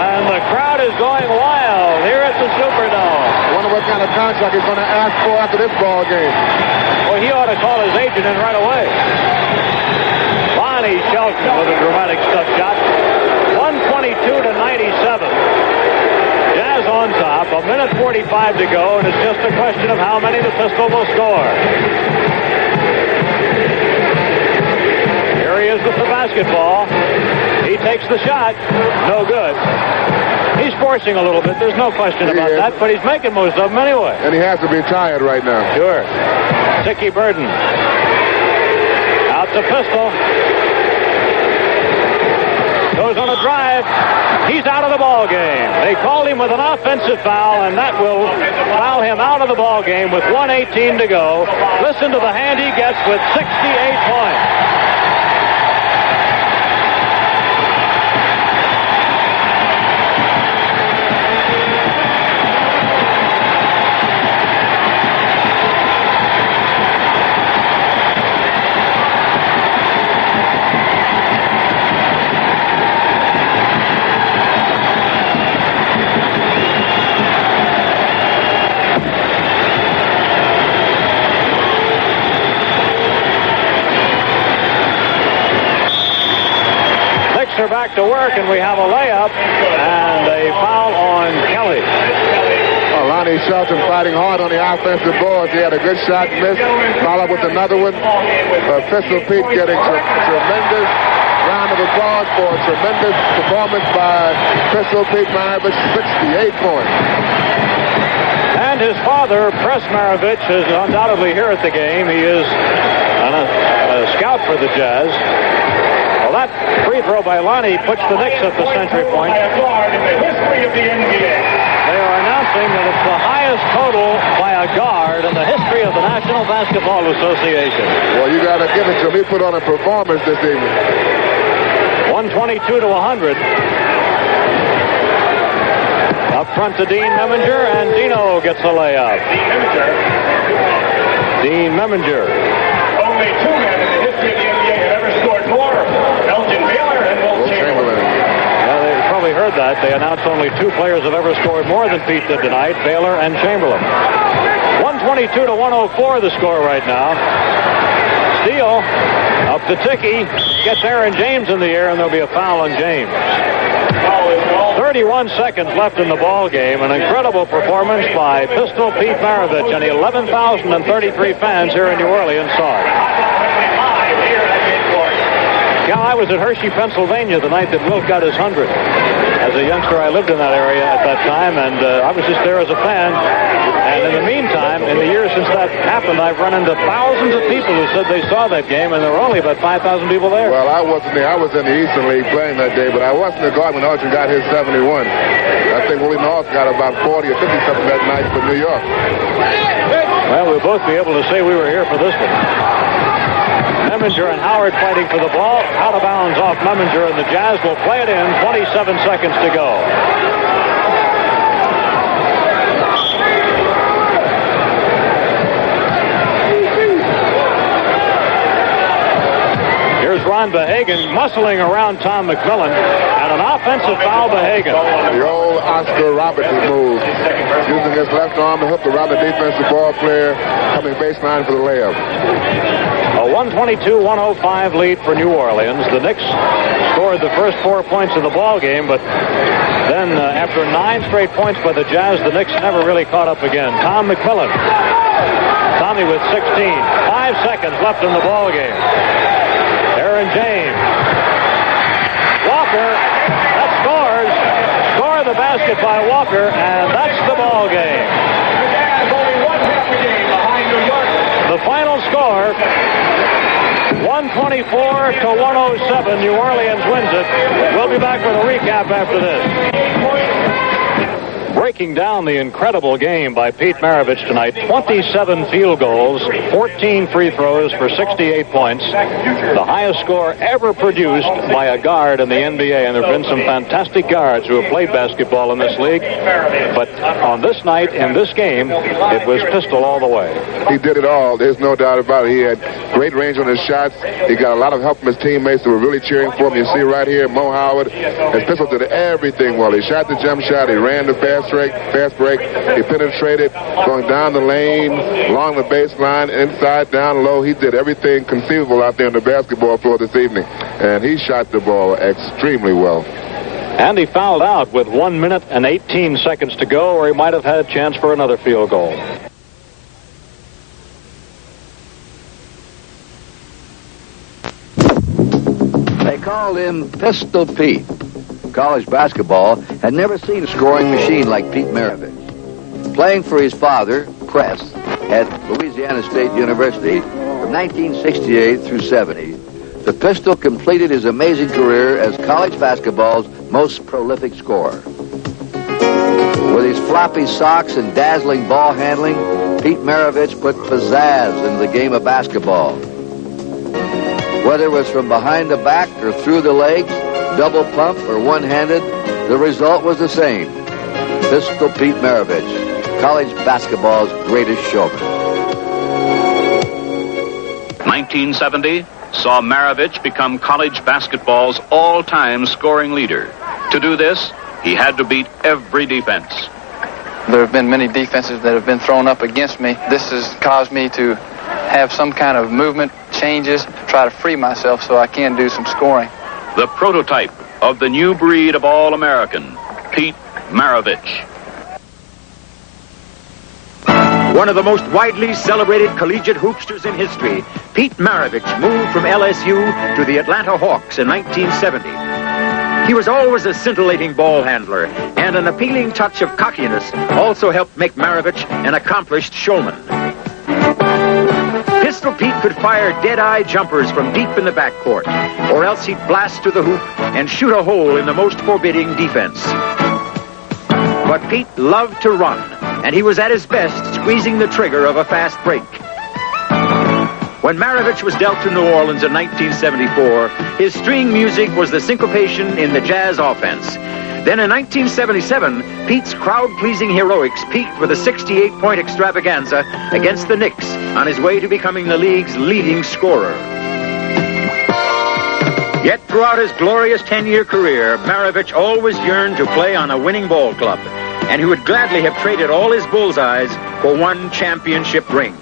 And the crowd is going wild here at the Superdome. I wonder what kind of contract he's going to ask for after this ball game. Well, he ought to call his agent in right away. Lonnie Shelton with a dramatic stuff shot. 122-97. Jazz on top. 1:45 to go, and it's just a question of how many the Pistol will score. Here he is with the basketball. He takes the shot. No good. He's forcing a little bit. There's no question about that, but he's making most of them anyway. And he has to be tired right now. Sure. Tiki Burden. Out to Pistol. Goes on a drive. He's out of the ball game. They called him with an offensive foul, and that will foul him out of the ball game with 1:18 to go. Listen to the hand he gets with 68 points. Are back to work, and we have a layup and a foul on Kelly. Lonnie Shelton fighting hard on the offensive boards. He had a good shot, missed, followed with another one. Pistol Pete getting tremendous round of applause for a tremendous performance by Pistol Pete Maravich, 68 points. And his father, Press Maravich, is undoubtedly here at the game. He is a scout for the Jazz. Well, that free throw by Lonnie puts the Knicks at the century point. They are announcing that it's the highest total by a guard in the history of the National Basketball Association. Well, you got to give it to him. He put on a performance this evening. 122-100. Up front to Dean Meminger, and Dino gets a layup. Dean Meminger. Only 2 men in the history of the NBA have ever scored more. Elgin Baylor and Will Chamberlain. Yeah, they probably heard that. They announced only 2 players have ever scored more than Pete did tonight, Baylor and Chamberlain. 122-104 the score right now. Steele up to Tiki. Gets Aaron James in the air, and there'll be a foul on James. 31 seconds left in the ball game. An incredible performance by Pistol Pete Maravich, and 11,033 fans here in New Orleans saw it. Yeah, I was at Hershey, Pennsylvania the night that Wilt got his 100. As a youngster, I lived in that area at that time, and I was just there as a fan. And in the meantime, in the years since that happened, I've run into thousands of people who said they saw that game, and there were only about 5,000 people there. Well, I wasn't there. I was in the Eastern League playing that day, but I wasn't the guard when Elgin got his 71. I think Willie North got about 40 or 50 something that night for New York. Well, we'll both be able to say we were here for this one. Meminger and Howard fighting for the ball. Out of bounds off Meminger, and the Jazz will play it in. 27 seconds to go. run. Behagan muscling around Tom McMillan, and an offensive foul, Behagan. The old Oscar Robertson move, using his left arm to hook around the defensive ball player, coming baseline for the layup. A 122-105 lead for New Orleans. The Knicks scored the first 4 points of the ball game, but then after 9 straight points by the Jazz, the Knicks never really caught up again. Tom McMillan. Tommy with 16. 5 seconds left in the ball game. Aaron James. Walker. That scores. Score the basket by Walker, and that's the ball game. The final score, 124-107. New Orleans wins it. We'll be back with a recap after this. Breaking down the incredible game by Pete Maravich tonight. 27 field goals, 14 free throws for 68 points. The highest score ever produced by a guard in the NBA, and there have been some fantastic guards who have played basketball in this league. But on this night, in this game, it was pistol all the way. He did it all. There's no doubt about it. He had great range on his shots. He got a lot of help from his teammates who were really cheering for him. You see right here, Mo Howard, his pistol did everything well. He shot the jump shot. He ran the fast break. He penetrated, going down the lane, along the baseline, inside, down low. He did everything conceivable out there on the basketball floor this evening. And he shot the ball extremely well. And he fouled out with 1 minute and 18 seconds to go, or he might have had a chance for another field goal. They called him Pistol Pete. College basketball had never seen a scoring machine like Pete Maravich. Playing for his father, Press, at Louisiana State University from 1968 through 70, the Pistol completed his amazing career as college basketball's most prolific scorer. With his floppy socks and dazzling ball handling, Pete Maravich put pizzazz into the game of basketball. Whether it was from behind the back or through the legs, double pump or one-handed, the result was the same. Pistol Pete Maravich, college basketball's greatest showman. 1970 saw Maravich become college basketball's all-time scoring leader. To do this, he had to beat every defense. There have been many defenses that have been thrown up against me. This has caused me to have some kind of movement changes, try to free myself so I can do some scoring. The prototype of the new breed of All-American, Pete Maravich. One of the most widely celebrated collegiate hoopsters in history, Pete Maravich moved from LSU to the Atlanta Hawks in 1970. He was always a scintillating ball handler, and an appealing touch of cockiness also helped make Maravich an accomplished showman. Pistol Pete could fire dead-eye jumpers from deep in the backcourt, or else he'd blast to the hoop and shoot a hole in the most forbidding defense. But Pete loved to run, and he was at his best squeezing the trigger of a fast break. When Maravich was dealt to New Orleans in 1974, his string music was the syncopation in the Jazz offense. Then in 1977, Pete's crowd-pleasing heroics peaked with a 68-point extravaganza against the Knicks on his way to becoming the league's leading scorer. Yet throughout his glorious 10-year career, Maravich always yearned to play on a winning ball club, and he would gladly have traded all his bullseyes for one championship ring.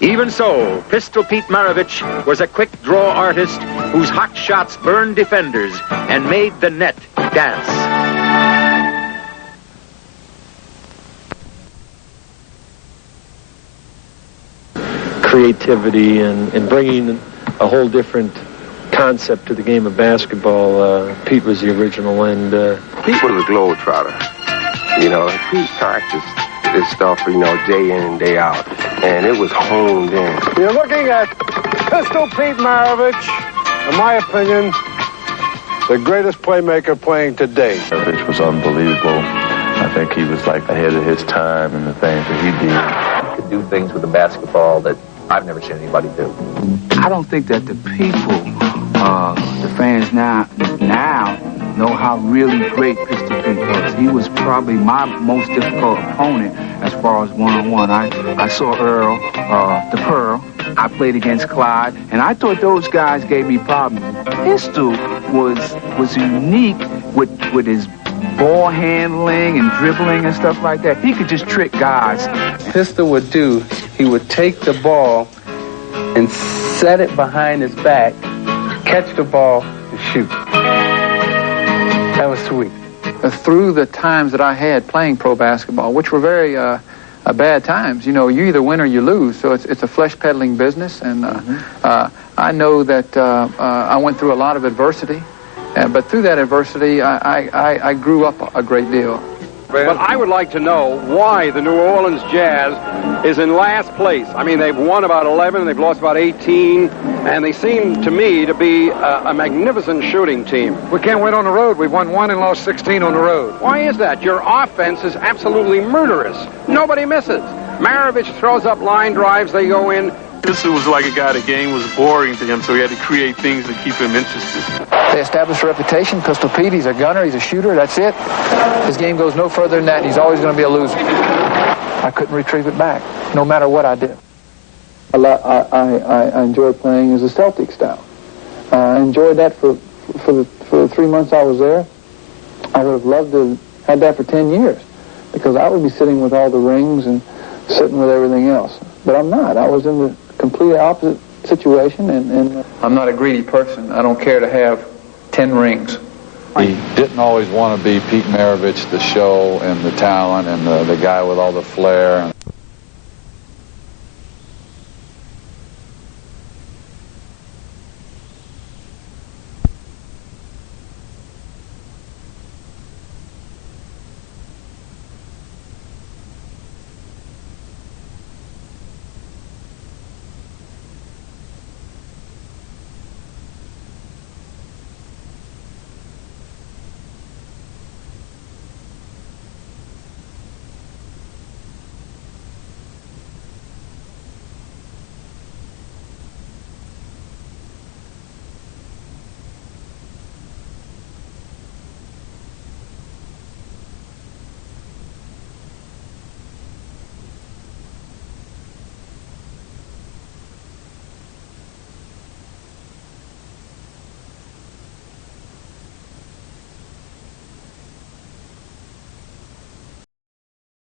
Even so, Pistol Pete Maravich was a quick-draw artist whose hot shots burned defenders and made the net dance. Creativity and bringing a whole different concept to the game of basketball. Pete was the original, and Pete was a globetrotter. You know, Pete practiced this stuff, you know, day in and day out, and it was honed in. You're looking at Pistol Pete Maravich, in my opinion, the greatest playmaker playing today. Maravich was unbelievable. I think he was like ahead of his time in the things that he did. He could do things with the basketball that I've never seen anybody do. I don't think that the people, the fans now know how really great Pistol Pete was. He was probably my most difficult opponent as far as one-on-one. I saw Earl, the Pearl, I played against Clyde, and I thought those guys gave me problems. Pistol was unique with his ball handling and dribbling and stuff like that. He could just trick guys. Pistol would do, he would take the ball and set it behind his back, catch the ball, and shoot. That was sweet. Through the times that I had playing pro basketball, which were very bad times, you know, you either win or you lose, so it's a flesh-peddling business, and I know that I went through a lot of adversity, but through that adversity, I grew up a great deal. But I would like to know why the New Orleans Jazz is in last place. I mean, they've won about 11, they've lost about 18, and they seem to me to be a magnificent shooting team. We can't win on the road. We've won 1 and lost 16 on the road. Why is that? Your offense is absolutely murderous. Nobody misses. Maravich throws up line drives, they go in. This was like a guy, the game was boring to him, so he had to create things to keep him interested. They established a reputation. Pistol Pete, he's a gunner, he's a shooter, that's it. His game goes no further than that. He's always going to be a loser. I couldn't retrieve it back, no matter what I did. I enjoyed playing as a Celtic style. I enjoyed that for the 3 months I was there. I would have loved to have had that for 10 years, because I would be sitting with all the rings and sitting with everything else. But I'm not. I was in the completely opposite situation, and I'm not a greedy person. I don't care to have 10 rings. He didn't always want to be Pete Maravich, the show and the talent and the guy with all the flair.